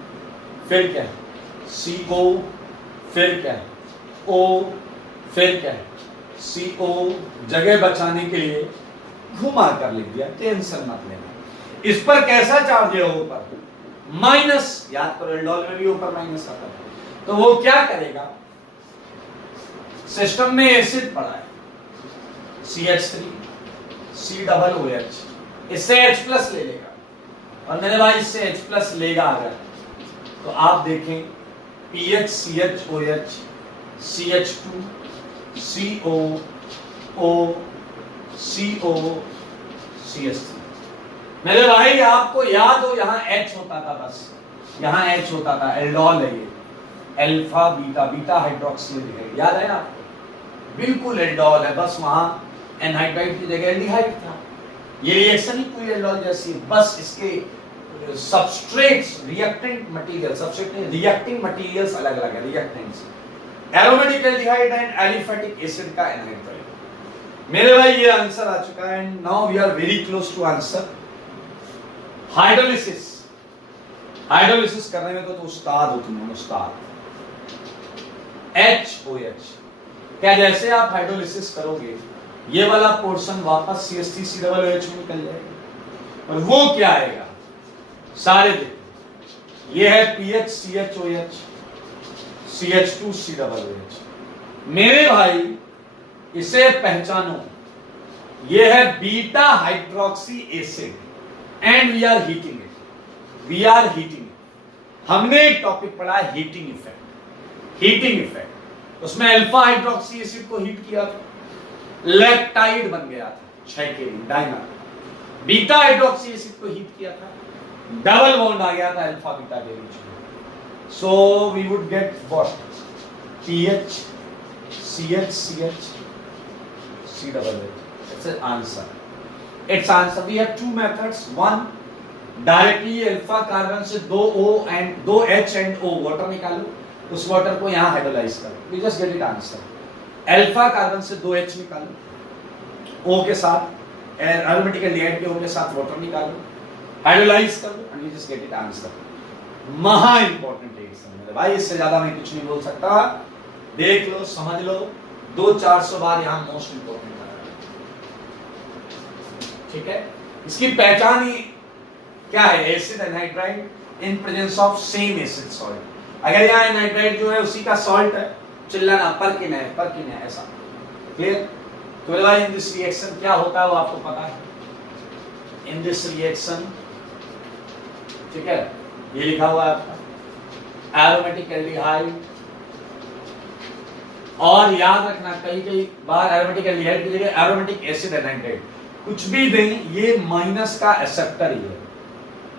फिर क्या है CO, फिर क्या है O, फिर क्या है CO, जगह बचाने के लिए घुमा कर लिख दिया, टेंशन मत लेना। इस पर कैसा चार्ज है ऊपर माइनस, याद करो एल्डोल में भी ऊपर माइनस आता है, तो वो क्या करेगा, सिस्टम में एसिड पड़ा है CH3 C डबल OH, इससे H प्लस ले लेगा, और मेरे भाई इससे H प्लस लेगा अगर, तो आप देखें PH CH OH CH2 CO O CO CH3। मेरे भाई आपको याद हो यहाँ H होता था, बस यहाँ H होता था, एल्डोल है ये, अल्फा बीटा, बीटा हाइड्रोक्सिल है, याद है आपको, बिल्कुल एल्डोल है, बस वहां एनहाइड्राइड की जगह एल्डिहाइड था। ये रिएक्शन ही पूरी एल्डोल जैसी, बस इसके सबस्ट्रेट्स रिएक्टेंट मटेरियल, सबस्ट्रेट नहीं रिएक्टिंग मटेरियल्स अलग अलग है, reactants aromatic aldehyde and aliphatic acid का एनहाइड्राइड। मेरे भाई ये आंसर आ चुका है, and now we are very close to answer. Hydrolysis, hydrolysis करने में तो उस्ताद हो तुम, उस्ताद। HOH, क्या जैसे आप हाइड्रोलिसिस करोगे ये वाला पोर्शन वापस CH3COOH में निकल जाएगा, और वो क्या आएगा, सारे देखो, ये है PH CHOH CH2 COOH। मेरे भाई इसे पहचानो, ये है beta hydroxy acid, and we are heating it, we are heating it. हमने एक टॉपिक पढ़ा है हीटिंग इफेक्ट, हीटिंग इफेक्ट, उसमें अल्फा हाइड्रोक्सी एसिड को हीट किया था, लैक्टाइड बन गया था 6 KV dimer, beta hydroxy acid को हीट किया था, डबल बॉन्ड आ गया था अल्फा बीटा के बीच में, so we would get what, PH CH CH COOH। It's an answer. It's answer. We have two methods. One, directly alpha carbon से 2 O and 2 H and O water निकालो, उस water को यहाँ hydrolyse करो, we just get it answer। Alpha carbon से 2 H निकालो, O के साथ एरोमेटिक एल्डिहाइड के O के साथ वाटर निकालो, हाइड्रोलाइज करो, and you just get it answer। महा इंपॉर्टेंट है मेरे भाई, इससे ज्यादा मैं कुछ नहीं बोल सकता, देख लो समझ लो, 200-400 बार यहाँ मोस्ट इंपॉर्टेंट है, ठीक है। इसकी पहचान ही क्या है, acid anhydride in presence of same acid salt. अगर यहाँ एनहाइड्राइड जो है उसी का सॉल्ट है, चिल्लाना परकिन है ऐसा, क्लियर। तो मेरे भाई इन दिस रिएक्शन क्या होता है वो आपको पता है, इन दिस रिएक्शन, ठीक है, ये लिखा हुआ है आपका एरोमेटिक एल्डिहाइड, और याद रखना कई बार एरोमेटिक एल्डिहाइड की जगह एरोमेटिक एसिड एनहाइड्राइड, कुछ भी दें ये माइनस का एक्सेप्टर ही है,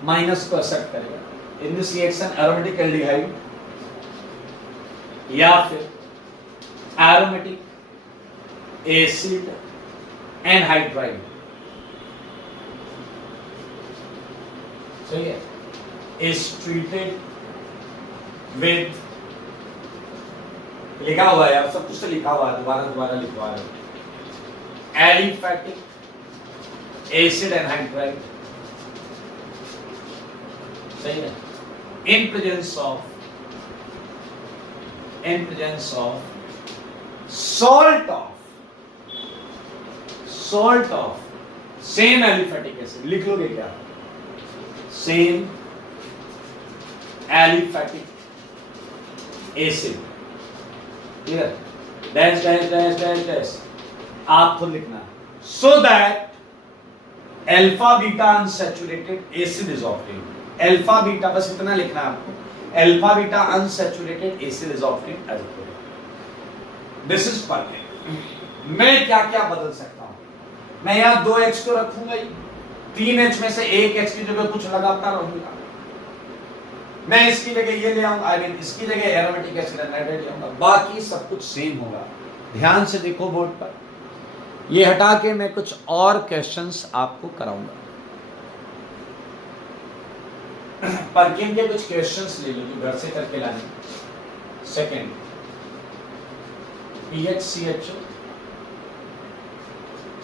माइनस को एक्सेप्ट करेगा। In this reaction aromatic aldehyde या फिर एरोमेटिक एसिड एनहाइड्राइड, सही है, इज ट्रीटेड विद, लिखा हुआ है, सब कुछ तो लिखा हुआ है, दोबारा लिखवा रहे हो, एलिफेटिक एसिड एनहाइड्राइड, सही है, in presence of salt of same aliphatic acid, लिख लोगे क्या, same aliphatic acid, clear, dash dash dash dash dash आप खुद लिखना, so that alpha beta unsaturated acid is obtained, alpha beta, बस इतना लिखना है आपको, alpha beta unsaturated acid is obtained as a product. This is perfect. मैं क्या क्या बदल सकता हूं, मैं यहां 2H तो रखूंगा ही, 3H में से 1H की जगह कुछ लगाता रहूंगा, मैं इसकी जगह ये ले आऊंगा, आई मीन इसकी जगह एरोमेटिक एसिड एनहाइड्राइड ले आऊंगा, बाकी सब कुछ सेम होगा। ध्यान से देखो बोर्ड पर, ये हटा के मैं कुछ और क्वेश्चंस आपको कराऊंगा, परकिन के कुछ क्वेश्चंस ले लो जो घर से करके लाने। सेकंड, PHCHO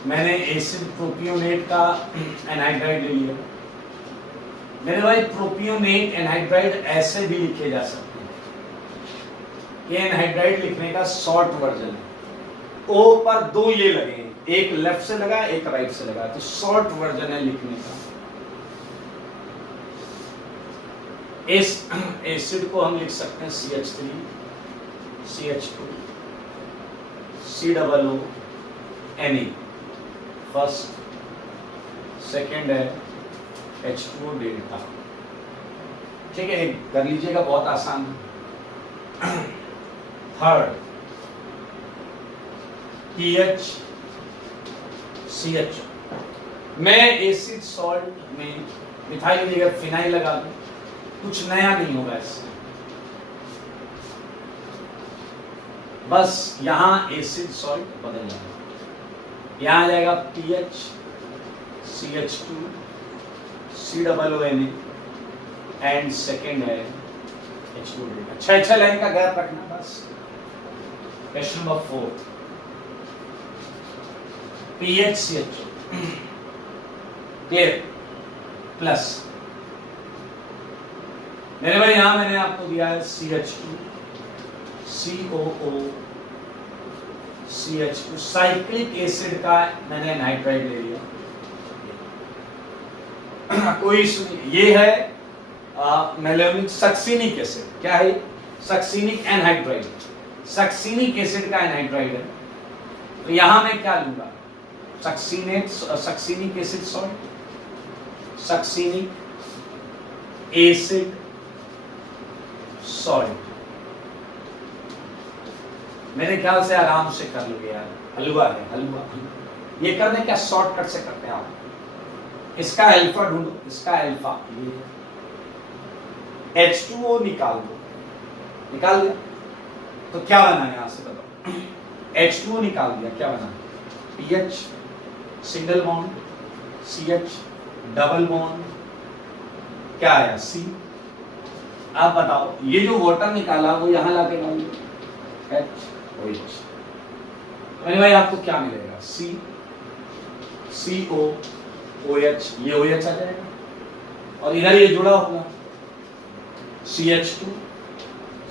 मैंने एसिड प्रोपियोनेट का एनहाइड्राइड ले लिया। मेरे भाई प्रोपियोनेट एनहाइड्राइड ऐसे भी लिखे जा सकते हैं। ये एनहाइड्राइड लिखने का शॉर्ट वर्जन है। ओ पर दो ये लगे हैं, एक लेफ्ट से लगा एक राइट से लगा, तो शॉर्ट वर्जन है लिखने का। इस एसिड को हम लिख सकते हैं CH3 CH2 COO Na, first, second है H2O डेल्टा। ठीक है, कर लीजिएगा, बहुत आसान है। Third PH CH। मैं एसिड सॉल्ट में मिथाइल जगह फिनाइल लगा दूं, कुछ नया नहीं होगा इससे, बस यहां एसिड सॉल्ट बदल जाएगा। यहां आ जाएगा PH CH2 COO Na and second है H2O डेल्टा। 6 लाइन का गैप रखना बस। Question number 4 PH CH clear plus. मेरे भाई यहां मैंने आपको दिया है CH2 COO CH2 cyclic acid का मैंने नाइट्राइड ले लिया, कोई इशू नहीं। ये है मेलेनिक सक्सिनिक एसिड। क्या है? सक्सिनिक एनहाइड्राइड, सक्सिनिक एसिड का एनहाइड्राइड है। तो यहां मैं क्या लूंगा? Succinic acid salt, succinic acid salt. मेरे ख्याल से आराम से कर लोगे यार, हलवा है हलवा। ये करने क्या शॉर्टकट से करते हैं आप। इसका अल्फा ढूंढो, इसका अल्फा ये H2O निकाल दो, निकाल दिया तो क्या बना यहां से बताओ? H2O निकाल दिया, क्या बना? PH single bond CH double bond, क्या आया? C। आप बताओ, ये जो वाटर निकाला वो यहां लाके डाल दो HOH। भाई आपको क्या मिलेगा? C CO OH, ये OH आ जाएगा और इधर ये जुड़ा होगा CH2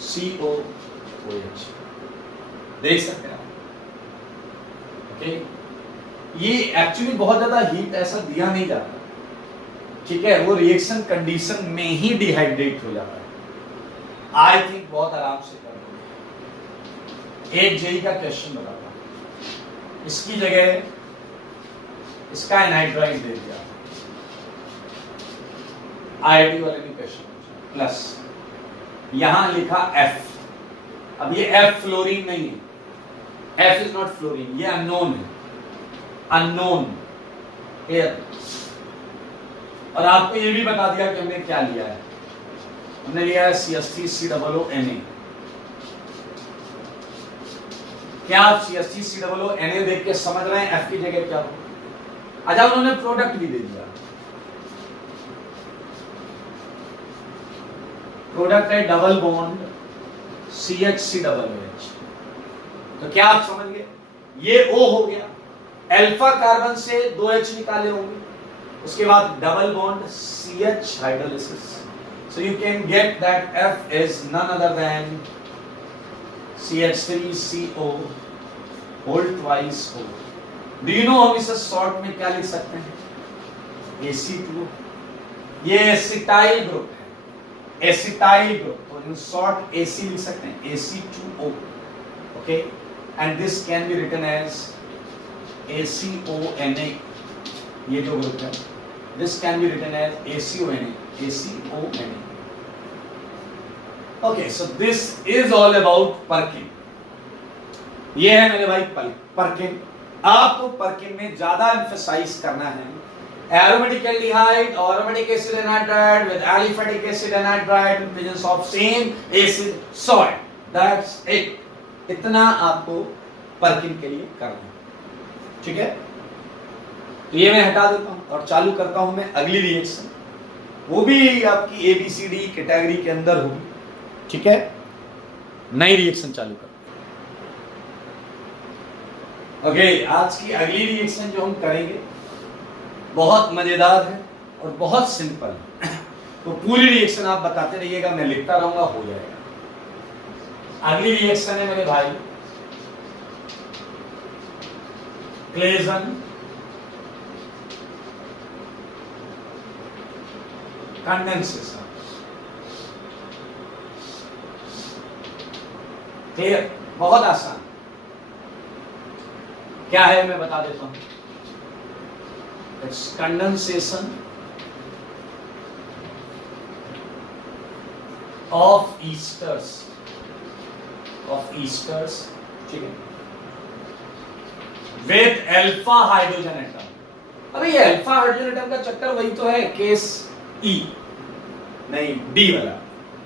CO OH। देख सकते हैं आप। ओके, ये एक्चुअली बहुत ज्यादा हीट ऐसा दिया नहीं जाता, ठीक है, वो रिएक्शन कंडीशन में ही डिहाइड्रेट हो जाता है। आई थिंक बहुत आराम से कर लोगे। एक जेई का क्वेश्चन बताता हूं, इसकी जगह इसका एनहाइड्राइड दे दिया, आईआईटी वाले ने क्वेश्चन प्लस यहां लिखा F। अब ये F फ्लोरीन नहीं है, F इज नॉट फ्लोरीन, ये अननोन है, अननोन एयर। और आपको ये भी बता दिया कि हमने क्या लिया है, हमने लिया है CH3COO Na। क्या आप CH3COO Na देख के समझ रहे हैं F की जगह क्या हो? अच्छा, उन्होंने प्रोडक्ट भी दे दिया, प्रोडक्ट है डबल बॉन्ड CH3OH। तो क्या आप समझ गए? ये O हो गया, अल्फा कार्बन से 2H निकाले होंगे, उसके बाद double bond CH hydrolysis. So you can get that F is none other than CH3CO whole twice O। Do you know हम इसे शॉर्ट में क्या लिख सकते हैं? AC2। ये एसिटाइल ग्रुप है, एसिटाइल ग्रुप, तो इन शॉर्ट AC लिख सकते हैं, AC2O। Okay, and this can be written as ACONA। ये जो ग्रुप है, this can be written as ACONA, ACONA। Okay, so this is all about Perkin. ये है मेरे भाई पर्किन। आपको पर्किन में ज्यादा एम्फसाइज करना है aromatic aldehyde, aromatic acid anhydride with aliphatic acid anhydride in presence of same acid salt. That's it. इतना आपको पर्किन के लिए करना है, ठीक है। तो ये मैं हटा देता हूं और चालू करता हूं मैं अगली रिएक्शन, वो भी आपकी ABCD कैटेगरी के अंदर होगी, ठीक है। नई रिएक्शन चालू कर। ओके, आज की अगली रिएक्शन जो हम करेंगे बहुत मजेदार है और बहुत सिंपल है। तो पूरी रिएक्शन आप बताते रहिएगा, मैं लिखता रहूंगा, हो जाएगा। अगली रिएक्शन है मेरे भाई क्लेजन कंडेंसेशन। क्लियर, बहुत आसान। क्या है मैं बता देता हूं। इट्स कंडेंसेशन ऑफ ईस्टर्स, ठीक है, विद अल्फा हाइड्रोजन एटम। अबे ये अल्फा हाइड्रोजन एटम का चक्कर वही तो है, केस ई नहीं डी वाला।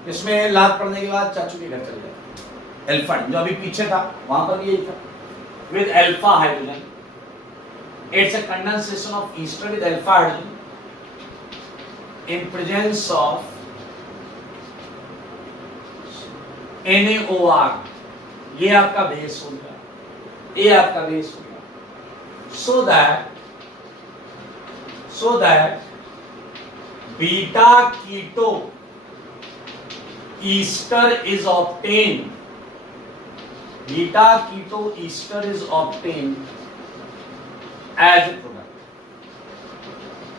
इसमें लात पड़ने के बाद चाचू के घर चले जाते। अल्फा जो अभी पीछे था वहां पर भी यही था, with alpha hydrogen. It's a condensation of Easter with alpha hydrogen in presence of NaOR। ये आपका बेस हो गया, ये आपका बेस हो गया। so that beta keto ester is obtained, beta keto ester is obtained as a product.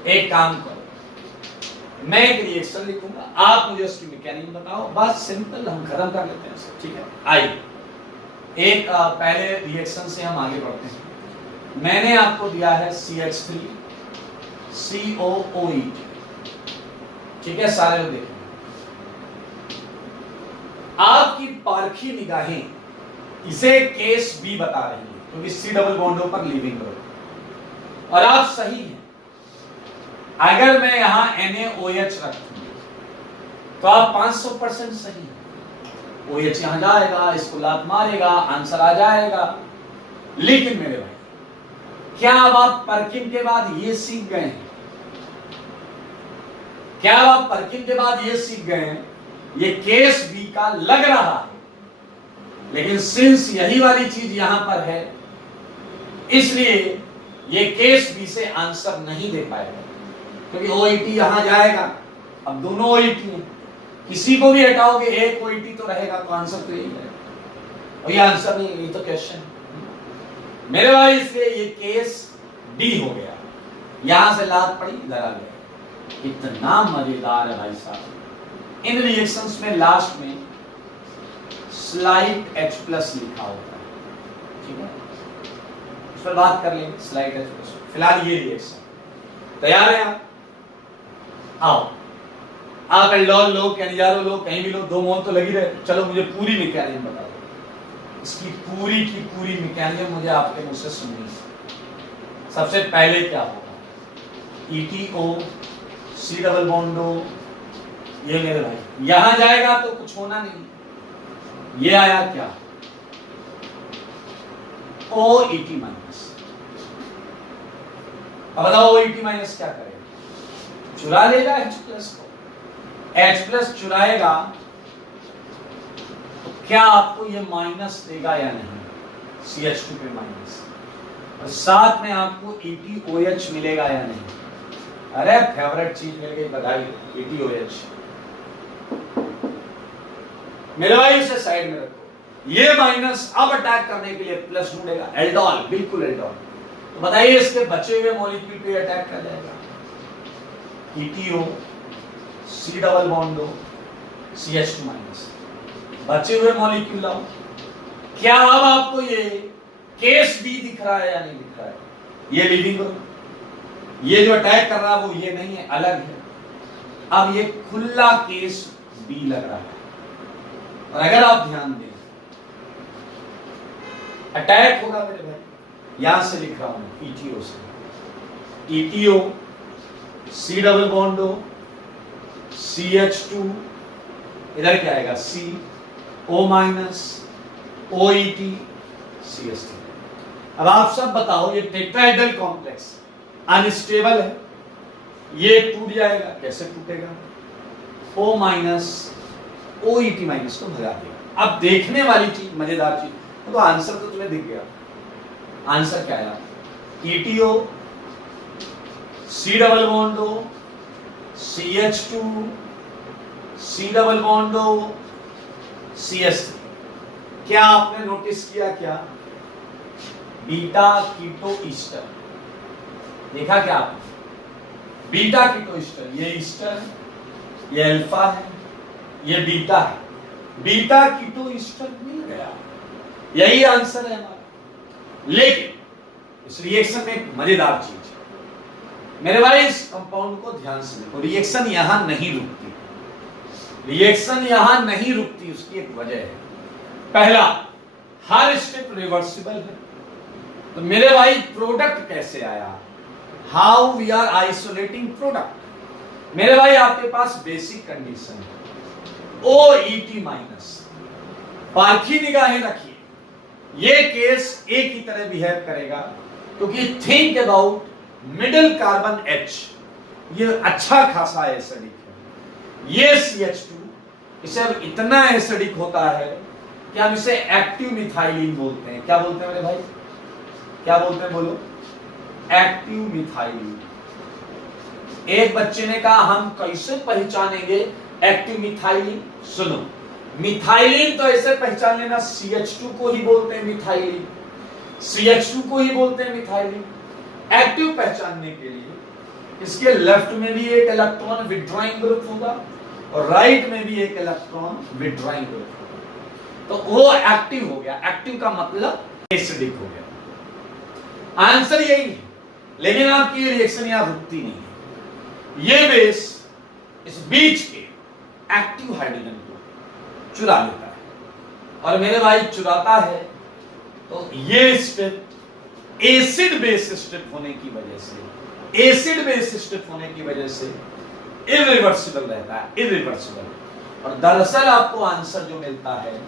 एक काम करो, मैं एक रिएक्शन लिखूंगा, आप मुझे उसकी मैकेनिज्म बताओ, बस सिंपल, हम खत्म कर लेते हैं सब, ठीक है। आइए एक पहले रिएक्शन से हम आगे बढ़ते हैं। मैंने आपको दिया है CH3 COOH, ठीक है, सारे लोग देखें। आपकी पारखी निगाहें इसे केस बी बता रही है, क्योंकि C डबल बॉन्डों पर लीविंग ग्रुप, और आप सही हैं। अगर मैं यहां NaOH रखूंगा तो आप 500% सही हैं। OH यहां जाएगा, इसको लात मारेगा, आंसर आ जाएगा। लेकिन मेरे भाई, क्या अब आप पर्किन के बाद ये सीख गए हैं? क्या आप पर्किन के बाद ये सीख गए हैं? ये केस बी का लग रहा है, लेकिन सिंस यही वाली चीज यहां पर है, इसलिए ये केस बी से आंसर नहीं दे पाएगा, क्योंकि OET यहां जाएगा। अब दोनों OET हैं, किसी को भी हटाओगे एक OET तो रहेगा, तो आंसर तो यही है। और ये आंसर नहीं, ये तो क्वेश्चन मेरे भाई। इसलिए ये केस डी हो गया, यहां से लात पड़ी, इधर आ गया। इतना मजेदार है भाई साहब। इन रिएक्शंस में लास्ट में स्लाइट H+ लिखा होता है, ठीक है, इस पर बात कर लेंगे, स्लाइट H+। फिलहाल ये रिएक्शन तैयार है आप? आओ, आप एल्डोल लो, कैनिजारो लो, कहीं भी लो, 2 मोल तो लगी रहे। चलो मुझे पूरी मैकेनिज्म बता दो, इसकी पूरी की पूरी मैकेनिज्म मुझे आपके मुंह से सुननी है। सबसे पहले क्या होगा, ETO C डबल बॉन्डो, ये मेरे भाई यहां जाएगा तो कुछ होना नहीं। ये आया क्या, OET-। अब बताओ OET- क्या करेगा? चुरा लेगा H+ को। H+ चुराएगा तो क्या आपको ये माइनस देगा या नहीं? CH2 पे माइनस, और साथ में आपको ETOH मिलेगा या नहीं? अरे फेवरेट चीज मिल गई, बधाई, ETOH। मेरे भाई इसे साइड में रखो। ये माइनस अब अटैक करने के लिए प्लस ढूंढेगा, एल्डोल, बिल्कुल एल्डोल। तो बताइए इसके बचे हुए मॉलिक्यूल पे अटैक कर जाएगा। ETO C डबल बॉन्डो CH2-, बचे हुए मॉलिक्यूल लाओ। क्या अब आपको ये केस बी दिख रहा है या नहीं दिख रहा है? ये लीविंग ग्रुप, ये जो अटैक कर रहा है वो ये नहीं है, अलग है। अब ये खुला केस बी लग रहा है। और अगर आप ध्यान दें, अटैक होगा मेरे भाई, यहां से लिख रहा हूं ETO से, ETO C डबल बॉन्डो CH2, इधर क्या आएगा C, O-, OET, CH3। अब आप सब बताओ, ये टेट्राहेड्रल कॉम्प्लेक्स अनस्टेबल है, ये टूट जाएगा, कैसे टूटेगा? O-, OET- को भगा देगा। अब देखने वाली चीज, मजेदार चीज, तो आंसर तो तुम्हें दिख गया, आंसर क्या आया? ETO, C double bond O, CH2, C double bond O, CH3। क्या आपने नोटिस किया? क्या बीटा कीटो ईस्टर देखा क्या आपने? बीटा कीटो ईस्टर, ये ईस्टर है, ये अल्फा है, ये बीटा है, बीटा कीटो ईस्टर मिल गया। यही आंसर है हमारा। लेकिन इस रिएक्शन में एक मजेदार चीज है मेरे भाई, इस कंपाउंड को ध्यान से देखो, रिएक्शन यहां नहीं रुकती, रिएक्शन यहां नहीं रुकती। उसकी एक वजह है, पहला, हर स्टेप रिवर्सिबल है। तो मेरे भाई प्रोडक्ट कैसे आया? How we are isolating product. मेरे भाई आपके पास बेसिक कंडीशन है OET माइनस। पारखी निगाहें रखिए, ये केस एक ही तरह बिहेव करेगा, क्योंकि think about middle carbon H, ये अच्छा खासा एसिडिक है। ये CH2 इसे अब इतना एसिडिक होता है कि हम इसे एक्टिव मिथाइलिन बोलते हैं। क्या बोलते हैं मेरे भाई? क्या बोलते हैं? बोलो। Active methylene. एक बच्चे ने कहा हम कैसे पहचानेंगे एक्टिव मिथाइलिन? सुनो, मिथाइलिन तो ऐसे पहचान लेना, CH2 को ही बोलते हैं मिथाइलिन, CH2 को ही बोलते हैं मिथाइलिन। एक्टिव पहचानने के लिए इसके लेफ्ट में भी एक इलेक्ट्रॉन विथड्रॉइंग ग्रुप होगा और राइट में भी एक इलेक्ट्रॉन विथड्रॉइंग ग्रुप होगा, तो वो एक्टिव हो गया। एक्टिव का मतलब एसिडिक हो गया। आंसर यही है, लेकिन आपकी रिएक्शन यहां रुकती नहीं है। ये बेस इस बीच के एक्टिव हाइड्रोजन को चुरा लेता है, और मेरे भाई चुराता है तो ये स्टेप एसिड बेस स्टेप होने की वजह से, एसिड बेस स्टेप होने की वजह से इरिवर्सिबल रहता है, इरिवर्सिबल। और दरअसल आपको आंसर जो मिलता है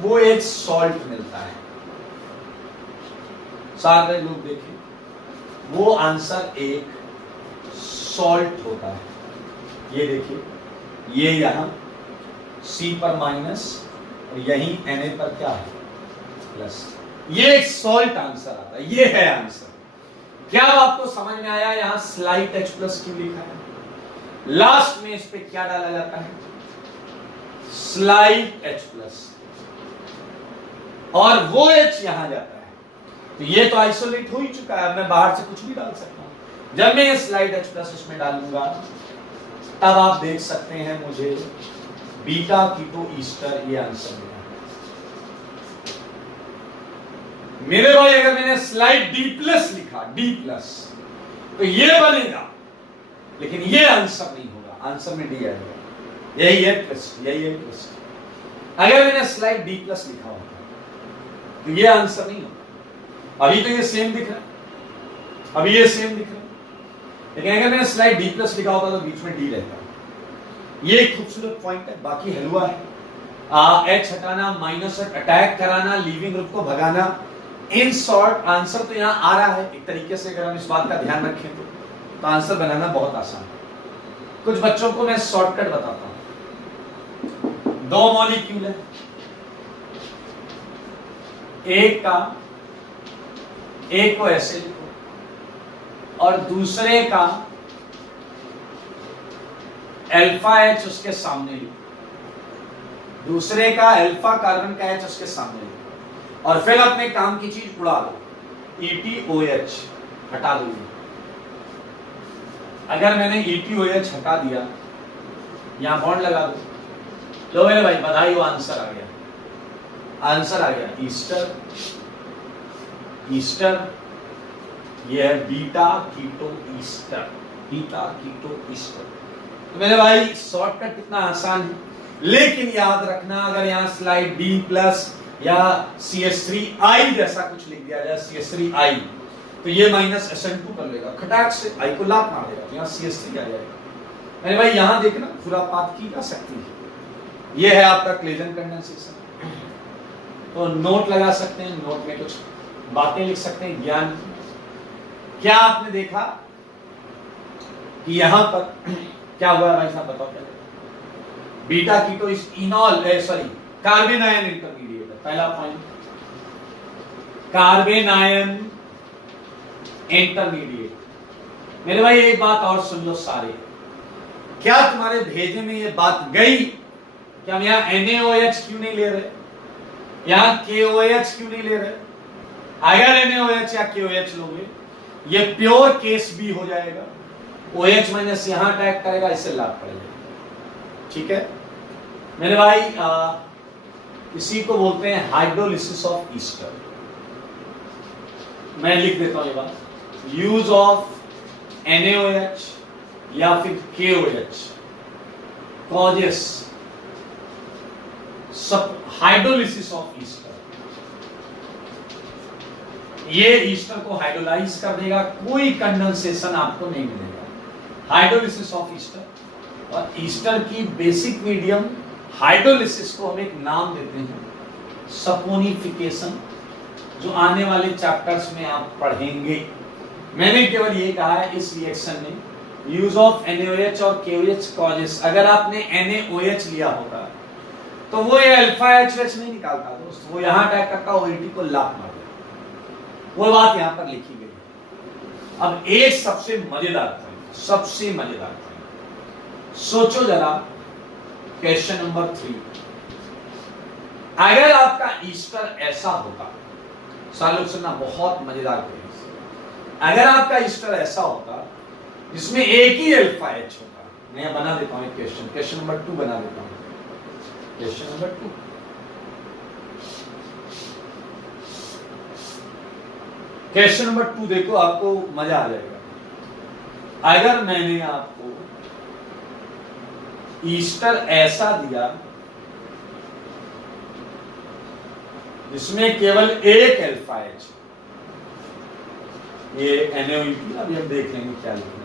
वो एक सॉल्ट मिलता है। सारे लोग देखिए, वो आंसर एक सॉल्ट होता है। ये देखिए, ये यहां C पर माइनस और यहीं Na पर क्या है? प्लस। ये एक सॉल्ट आंसर आता है, ये है आंसर। क्या आपको समझ में आया यहां स्लाइट H प्लस क्यों लिखा है? लास्ट में इस पे क्या डाला जाता है? स्लाइट H प्लस, और वो H यहां जाता है। तो ये तो आइसोलेट हो ही चुका है, मैं बाहर से कुछ भी डाल सकता हूं। जब मैं ये स्लाइट H प्लस इसमें डालूंगा तब आप देख सकते हैं मुझे बीटा कीटो ईस्टर ये आंसर मिला। मेरे भाई अगर मैंने स्लाइड D प्लस लिखा, D प्लस, तो ये बनेगा, लेकिन ये आंसर नहीं होगा, आंसर में D आएगा। यही है ट्विस्ट, यही है ट्विस्ट। अगर मैंने स्लाइड D प्लस लिखा होता तो ये आंसर नहीं होगा। अभी तो ये सेम दिख रहा है, अभी ये सेम दिख रहा है, लेकिन अगर मैंने स्लाइड D प्लस लिखा होता तो बीच में D रहता। ये एक खूबसूरत पॉइंट है, बाकी हलवा है। H हटाना, माइनस अटैक कराना, लीविंग ग्रुप को भगाना। इन शॉर्ट आंसर तो यहाँ आ रहा है एक तरीके से, अगर हम इस बात का ध्यान रखें तो आंसर बनाना बहुत आसान है। कुछ बच्चों को मैं शॉर्टकट बताता हूं। दो मॉलिक्यूल है, एक को ऐसे लिखो और दूसरे का अल्फा H उसके सामने लिखो, दूसरे का अल्फा कार्बन का H उसके सामने लिखो, और फिर अपने काम की चीज उड़ा दो, ETOH हटा दो। अगर मैंने ETOH हटा दिया, यहां बॉन्ड लगा दो, तो मेरे भाई बधाई हो, आंसर आ गया। आंसर आ गया ईस्टर, ईस्टर। ये है beta keto ester, beta keto ester. तो मेरे भाई शॉर्टकट कितना आसान है, लेकिन याद रखना अगर यहाँ स्लाइड D प्लस या CH3I जैसा कुछ लिख दिया जाए, CH3I, तो ये माइनस SN2 कर लेगा, खटाक से I को लात मार देगा, यहाँ CH3 आ जाएगा। मेरे भाई यहाँ देखना खुरापात की जा सकती है। ये है आपका क्लेजन कंडेंसेशन। तो नोट लगा सकते हैं, नोट में कुछ बातें लिख सकते हैं ज्ञान। क्या आपने देखा कि यहां पर क्या हुआ है भाई साहब, बताओ पहले। Beta keto is enol, sorry carbon ion intermediate है, पहला पॉइंट। Carbon ion intermediate. मेरे भाई एक बात और सुन लो सारे, क्या तुम्हारे भेजे में ये बात गई कि हम यहाँ NaOH क्यों नहीं ले रहे, यहाँ KOH क्यों नहीं ले रहे? अगर NaOH या KOH लोगे ये प्योर केस बी हो जाएगा, OH माइनस यहां अटैक करेगा, इससे लाभ पड़ेगा। ठीक है मेरे भाई, इसी को बोलते हैं हाइड्रोलिसिस ऑफ ईस्टर। मैं लिख देता हूं ये बात, यूज ऑफ NaOH या फिर KOH कॉजेस सब हाइड्रोलिसिस ऑफ ईस्टर। ये ईस्टर को हाइड्रोलाइज कर देगा, कोई कंडेंसेशन आपको नहीं मिलेगा। हाइड्रोलिसिस ऑफ ईस्टर, और ईस्टर की बेसिक मीडियम हाइड्रोलिसिस को हम एक नाम देते हैं सपोनिफिकेशन, जो आने वाले चैप्टर्स में आप पढ़ेंगे। मैंने केवल ये कहा है इस रिएक्शन में यूज ऑफ NaOH और KOH कॉजेस। अगर आपने NaOH लिया होगा तो वो ये अल्फा HH नहीं निकालता दोस्त, वो यहां अटैक करता OH को लात मार, वो बात यहां पर लिखी गई है। अब एक सबसे मजेदार पॉइंट, सबसे मजेदार पॉइंट, सोचो जरा क्वेश्चन नंबर 3, अगर आपका ईस्टर ऐसा होता, सालों सुनना बहुत मजेदार क्वेश्चन, अगर आपका ईस्टर ऐसा होता जिसमें एक ही अल्फा H होता, मैं बना देता हूं क्वेश्चन, क्वेश्चन नंबर 2 बना देता हूं, क्वेश्चन नंबर 2। क्वेश्चन नंबर 2 देखो, आपको मजा आ जाएगा। अगर मैंने आपको ईस्टर ऐसा दिया जिसमें केवल एक अल्फा H, ये NaOH, अभी हम देख लेंगे क्या लिखना है।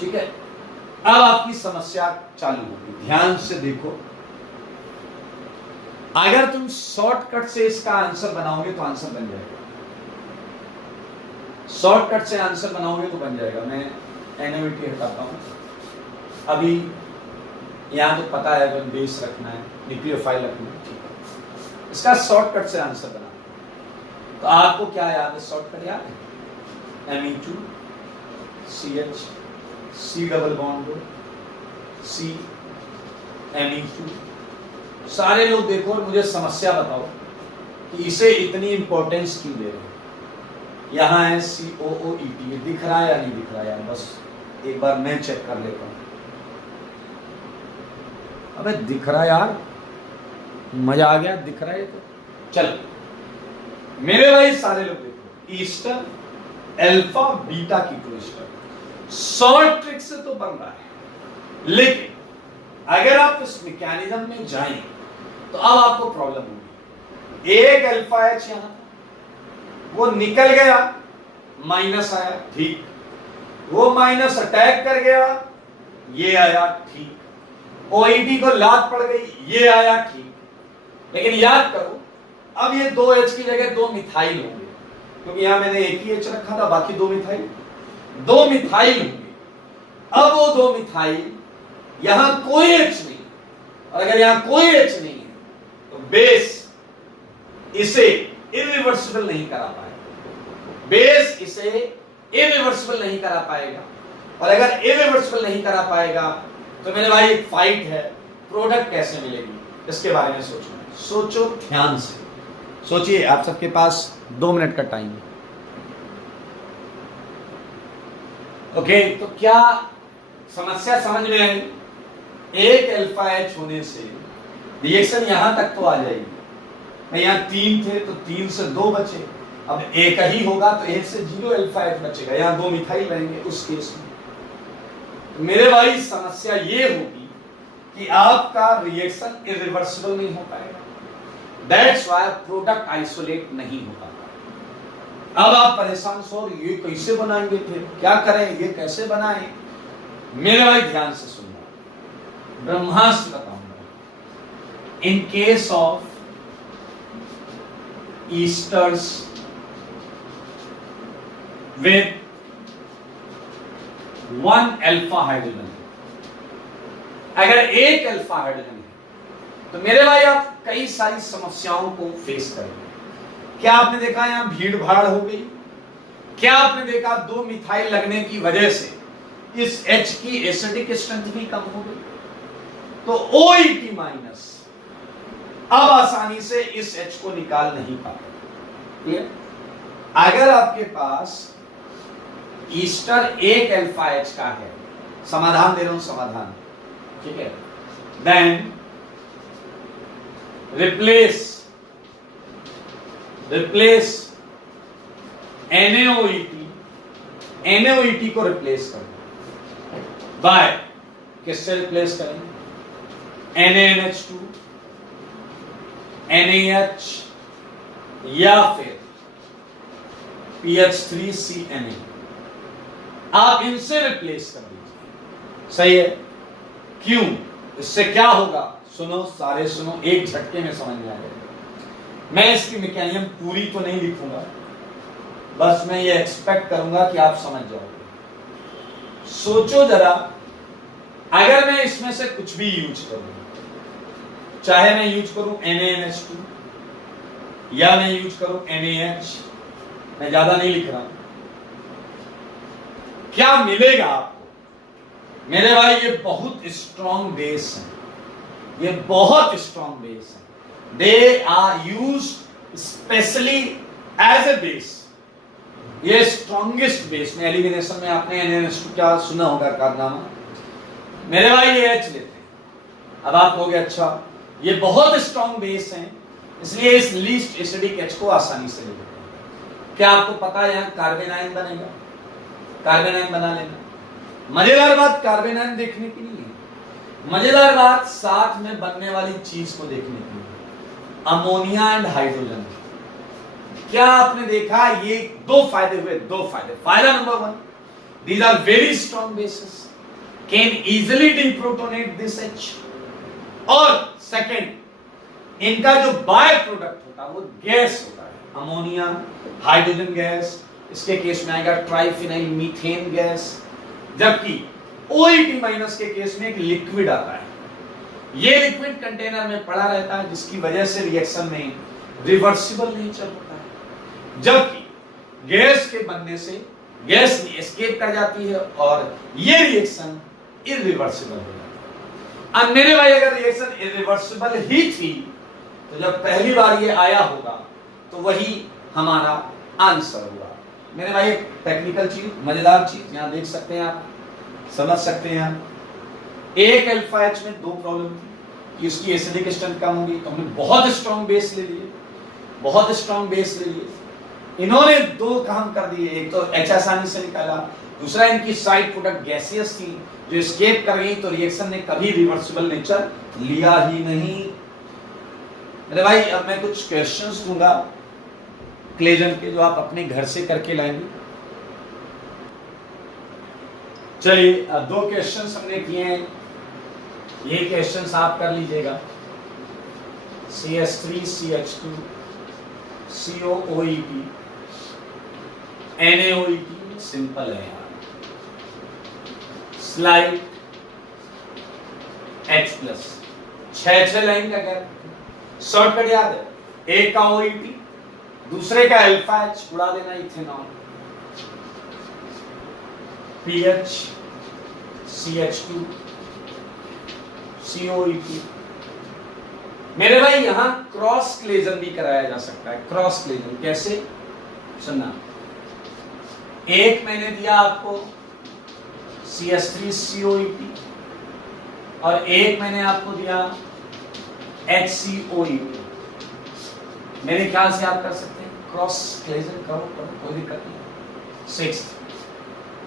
ठीक है, अब आपकी समस्या चालू होगी, ध्यान से देखो। अगर तुम शॉर्टकट से इसका आंसर बनाओगे तो आंसर बन जाएगा, शॉर्टकट से आंसर बनाओगे तो बन जाएगा। मैं NaOH हटाता हूं। अभी यहां तो पता है अगर बेस रखना है, न्यूक्लियोफाइल रखना है, ठीक है। इसका शॉर्टकट से आंसर बना तो आपको क्या याद है, शॉर्टकट याद है, Me2 CH C double bond C Me2। सारे लोग देखो और मुझे समस्या बताओ कि इसे इतनी इंपॉर्टेंस क्यों दे रहे हैं। यहां है COOET, दिख रहा है या नहीं दिख रहा है यार, बस एक बार मैं चेक कर लेता हूं। अबे दिख रहा है यार, मजा आ गया, दिख रहा है तो चल। मेरे भाई सारे लोग देखो, ester alpha beta keto ester short trick से तो बन रहा है, लेकिन अगर आप इस मैकेनिज्म में जाएं तो अब आपको प्रॉब्लम होगी। एक अल्फा H यहां वो निकल गया, माइनस आया, ठीक, वो माइनस अटैक कर गया, ये आया, ठीक, OED को लात पड़ गई, ये आया, ठीक। लेकिन याद करो, अब ये 2H की जगह 2 मिथाइल होंगे, क्योंकि यहां मैंने एक ही H रखा था, बाकी 2 मिथाइल, 2 मिथाइल होंगे। अब वो 2 मिथाइल, यहां कोई H नहीं, और अगर यहां कोई H नहीं है तो बेस इसे इरिवर्सिबल नहीं करा पाएगा, बेस इसे इरिवर्सिबल नहीं करा पाएगा। और अगर इरिवर्सिबल नहीं करा पाएगा तो मेरे भाई एक फाइट है, प्रोडक्ट कैसे मिलेगी, इसके बारे में सोचना है। सोचो ध्यान से, सोचिए, आप सबके पास 2 मिनट का टाइम है। ओके, तो क्या समस्या समझ में आई? एक अल्फा H होने से रिएक्शन यहां तक तो आ जाएगी, यहाँ 3 थे तो 3 से 2 बचे, अब एक ही होगा तो 1 से 0 अल्फा H बचेगा, यहाँ 2 मिथाइल रहेंगे उस केस में। तो मेरे भाई समस्या ये होगी कि आपका रिएक्शन इरिवर्सिबल नहीं हो पाएगा, दैट्स व्हाई प्रोडक्ट आइसोलेट नहीं हो पाता। अब आप परेशान सो, ये कैसे बनाएंगे, फिर क्या करें, ये कैसे बनाएं? मेरे भाई ध्यान से सुनना, ब्रह्मास्त्र बताऊंगा। In case of esters with 1 alpha hydrogen, अगर एक अल्फा हाइड्रोजन है तो मेरे भाई आप कई सारी समस्याओं को फेस करेंगे। क्या आपने देखा यहां भीड़ भाड़ हो गई? क्या आपने देखा 2 मिथाइल लगने की वजह से इस H की एसिडिक स्ट्रेंथ भी कम हो गई? तो OET माइनस अब आसानी से इस H को निकाल नहीं पाते। क्लियर? अगर आपके पास ईस्टर एक अल्फा H का है, समाधान दे रहा हूं, समाधान, ठीक है, देन रिप्लेस NaOET को रिप्लेस करें बाय, किससे रिप्लेस करेंगे? NaNH2, NaH या फिर PH3CNA, आप इनसे रिप्लेस कर दीजिए। सही है? क्यों? इससे क्या होगा? सुनो, सारे सुनो, एक झटके में समझ में आएगा। मैं इसकी मैकेनिज्म पूरी तो नहीं लिखूंगा, बस मैं ये एक्सपेक्ट करूंगा कि आप समझ जाओगे। सोचो जरा, अगर मैं इसमें से कुछ भी यूज करूं, चाहे मैं यूज करूं NaNH2 या मैं यूज करूं NaH, मैं ज्यादा नहीं लिख रहा हूं, क्या मिलेगा आपको? मेरे भाई ये बहुत स्ट्रॉन्ग बेस है, ये बहुत स्ट्रॉन्ग बेस है। They are used specially as a base. ये स्ट्रॉन्गेस्ट बेस में एलिमिनेशन में आपने NaNH2 क्या सुना होगा कारनामा। मेरे भाई ये H लेते हैं। अब आप कहोगे अच्छा ये बहुत स्ट्रॉन्ग बेस है, इसलिए इस लीस्ट एसिडिक H को आसानी से ले लेते हैं। क्या आपको पता है यहां कार्बन आयन बनेगा? कार्बन आयन बना लेना। मजेदार बात कार्बन आयन देखने की नहीं है, मजेदार बात साथ में बनने वाली चीज को देखने की है, अमोनिया एंड हाइड्रोजन। क्या आपने देखा? ये 2 फायदे हुए, 2 फायदे। फायदा number 1, these are very strong bases, can easily deprotonate this H। और सेकंड, इनका जो बाय प्रोडक्ट होता है वो गैस होता है, अमोनिया, हाइड्रोजन गैस, इसके केस में आएगा ट्राइफिनाइल मीथेन गैस, जबकि OET माइनस के केस में एक लिक्विड आता है। ये लिक्विड कंटेनर में पड़ा रहता है, जिसकी वजह से रिएक्शन में रिवर्सिबल नेचर होता है, जबकि गैस के बनने से गैस एस्केप कर जाती है और ये रिएक्शन इरिवर्सिबल हो जाती है। अब मेरे भाई अगर रिएक्शन इरिवर्सिबल ही थी तो जब पहली बार ये आया होगा तो वही हमारा आंसर हुआ। मेरे भाई टेक्निकल चीज, मजेदार चीज यहां देख सकते हैं आप, समझ सकते हैं आप। एक अल्फा H में 2 प्रॉब्लम थी कि उसकी एसिडिक स्ट्रेंथ कम होगी, तो हमने बहुत स्ट्रॉन्ग बेस ले लिए, बहुत स्ट्रॉन्ग बेस ले लिए। इन्होंने 2 काम कर दिए, एक तो H आसानी से निकाला, दूसरा इनकी साइड प्रोडक्ट गैसियस थी जो एस्केप कर गई, तो रिएक्शन ने कभी रिवर्सिबल नेचर लिया ही नहीं। मेरे भाई अब मैं कुछ क्वेश्चंस दूंगा क्लेजन के, जो आप अपने घर से करके लाएंगे। चलिए 2 क्वेश्चंस हमने किए हैं, ये क्वेश्चंस आप कर लीजिएगा। CH3CH2 COOET NaOET सिंपल है यार। स्लाइड H+, 6 लाइन का गैप, शॉर्टकट याद है, एक का OET, दूसरे का अल्फा H, उड़ा देना इथेनॉल, PH CH2 COET। मेरे भाई यहां क्रॉस क्लेजन भी कराया जा सकता है। क्रॉस क्लेजन कैसे? सुनना, एक मैंने दिया आपको CH3COET और एक मैंने आपको दिया HCOET। मेरे ख्याल से आप कर सकते हैं, क्रॉस क्लेजन करो, कोई दिक्कत नहीं। 6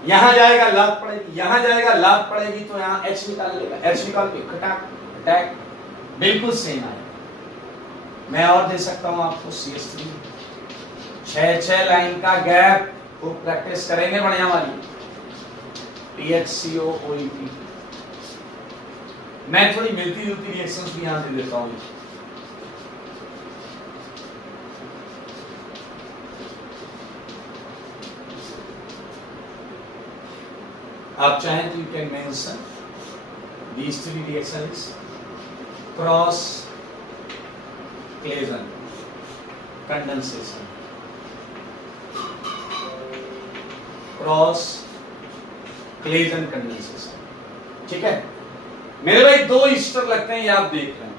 यहां जाएगा लाभ पड़ेगी, यहां जाएगा लाभ पड़ेगी, तो यहां H निकाल लेगा, H निकाल के खटाक अटैक बिल्कुल सेम आएगा। मैं और दे सकता हूं आपको CH3, 6 लाइन का गैप, वो प्रैक्टिस करेंगे बढ़िया वाली। PHCOOET, मैं थोड़ी मिलती जुलती रिएक्शंस भी यहां दे देता हूं। आप चाहें तो you can mention these 3 reactions cross Claisen. Condensation, cross Claisen condensation. ठीक है मेरे भाई, दो ईस्टर लगते हैं, ये आप देख रहे हैं,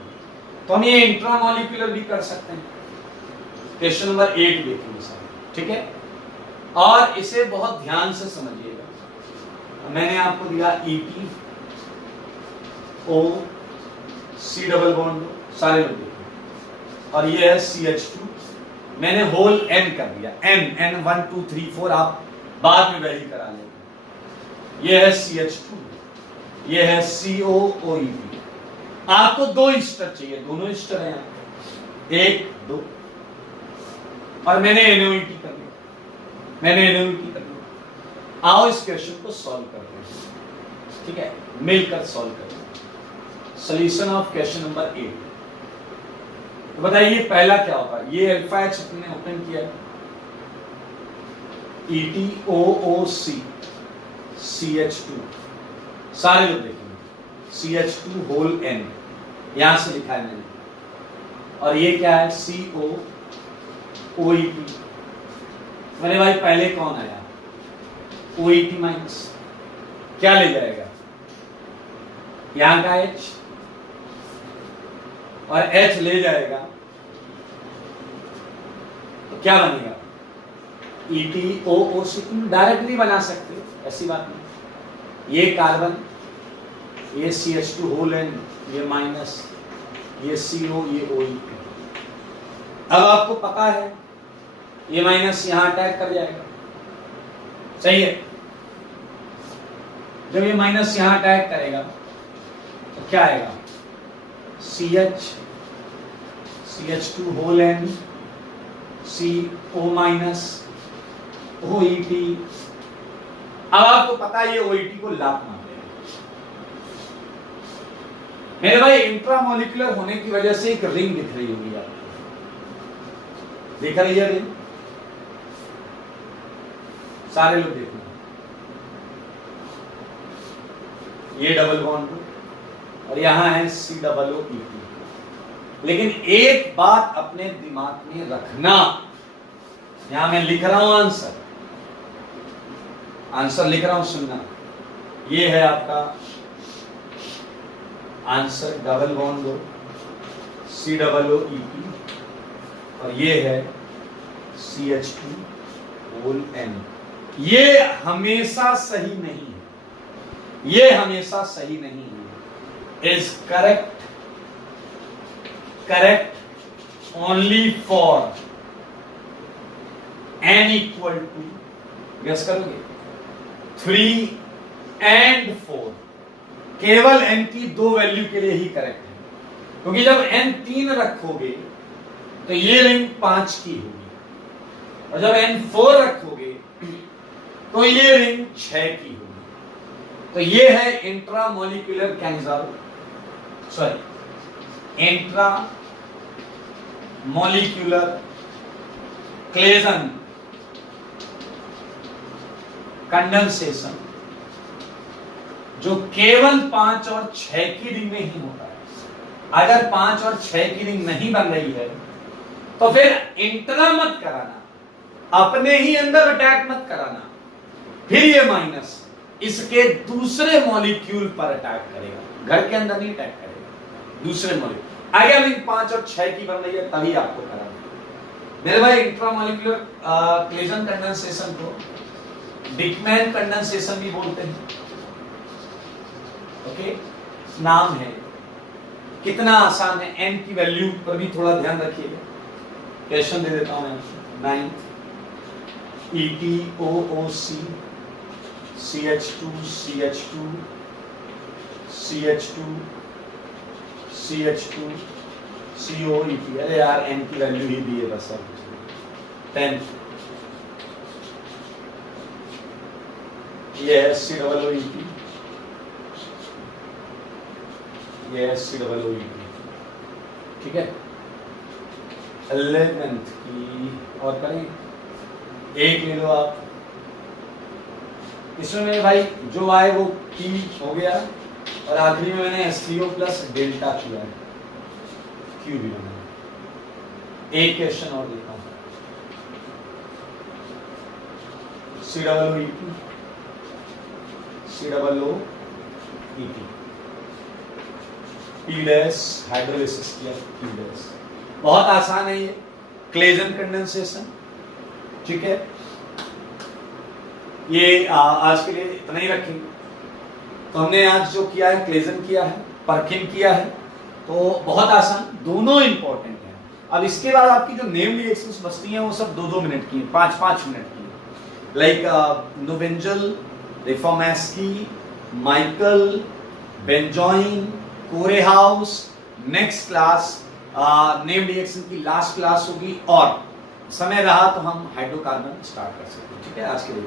तो हम ये इंट्रामोलिकुलर भी कर सकते हैं। क्वेश्चन नंबर 8 देखेंगे सर, ठीक है, और इसे बहुत ध्यान से समझिएगा। मैंने आपको दिया ET O C double bond, सारे लोग देखें, और ये है CH2, मैंने होल N कर दिया, N 1 2 3 4, आप बाद में वैल्यू करा लेंगे। ये है CH2, ये है COOEP। आपको दो ईस्टर चाहिए, दोनों ईस्टर है यहाँ, 1 2, और मैंने NOET कर दिया, मैंने NOET कर दिया। आओ इस क्वेश्चन को सॉल्व करते हैं, ठीक है, मिलकर सॉल्व करते हैं। Solution of question number 8। तो बताइए पहला क्या होगा, ये अल्फा H ने ओपन किया है, ETOOC CH2, सारे लोग देखेंगे, CH2 होल N यहां से लिखा है मैंने, और ये क्या है COOEP। मेरे भाई पहले कौन आया, OEP माइनस, क्या ले जाएगा, यहां का H और H ले जाएगा, तो क्या बनेगा, ETOOC। तुम डायरेक्टली बना सकते हो, ऐसी बात नहीं। ये कार्बन, ये CH2 होल N, ये माइनस, ये CO, ये OEP। अब आपको पता है ये माइनस यहां अटैक कर जाएगा, सही है। जब ये माइनस यहां अटैक करेगा तो क्या आएगा, CH2 whole N, CO minus, OEP। अब आपको पता है ये OET को लाभ मान लेगा। मेरे भाई इंट्रामोलिकुलर होने की वजह से एक रिंग दिख रही होगी आपको, दिख रही है रिंग, सारे लोग देखना, ये डबल बॉन्ड और यहां है COOEP। लेकिन एक बात अपने दिमाग में रखना, यहां मैं लिख रहा हूं आंसर, आंसर लिख रहा हूं, सुनना। ये है आपका आंसर, डबल बॉन्ड दो, COOEP, और ये है CH2 होल N। ये हमेशा सही नहीं है, ये हमेशा सही नहीं है। Is correct only for N equal to, guess करोगे, 3 and 4, केवल N की दो वैल्यू के लिए ही करेक्ट है, क्योंकि जब N 3 रखोगे तो ये रिंग 5 की होगी, और जब N 4 रखोगे तो ये रिंग 6 की होगी। तो ये है intramolecular cancer, sorry intramolecular Claisen condensation, जो केवल 5 और 6 की रिंग में ही होता है। अगर 5 और 6 की रिंग नहीं बन रही है तो फिर इंट्रा मत कराना, अपने ही अंदर अटैक मत कराना, फिर ये माइनस इसके दूसरे मॉलिक्यूल पर अटैक करेगा, घर के अंदर नहीं अटैक करेगा, दूसरे मॉलिक्यूल। अगर रिंग 5 और 6 की बन रही है तभी आपको कराना। मेरे भाई इंट्रामोलिकुलर क्लेजन कंडेंसेशन को डिकमैन कंडेंसेशन भी बोलते हैं, ओके, नाम है। कितना आसान है, N की वैल्यू पर भी थोड़ा ध्यान रखिएगा। क्वेश्चन दे देता हूं मैं, 9 ETOOC CH2 CH2 CH2 CH2 COEP। अरे यार N की वैल्यू ही दी है बस, सब 10। ये है COOEP, ये है COOEP, ठीक है। 11th की और करें, एक ले लो आप, इसमें मेरे भाई जो आए वो P हो गया, और आखिरी में मैंने SCO प्लस डेल्टा किया है, Q भी बना। एक क्वेश्चन और देता हूं, COOET, PDAS हाइड्रोलिसिस किया, PDAS बहुत आसान है ये, क्लेजन कंडेंसेशन, ठीक है। ये आज के लिए इतना ही रखेंगे। तो हमने आज जो किया है, क्लेजन किया है, परकिन किया है, तो बहुत आसान, दोनों इंपॉर्टेंट हैं। अब इसके बाद आपकी जो नेम रिएक्शंस बचती हैं वो सब 2-2 मिनट की, 5-5 मिनट की, like Knoevenagel, Reformatsky, Michael, benzoin, Corey House. Next class name reaction की लास्ट क्लास होगी, और समय रहा तो हम हाइड्रोकार्बन स्टार्ट कर सकते हैं, ठीक है। आज के लिए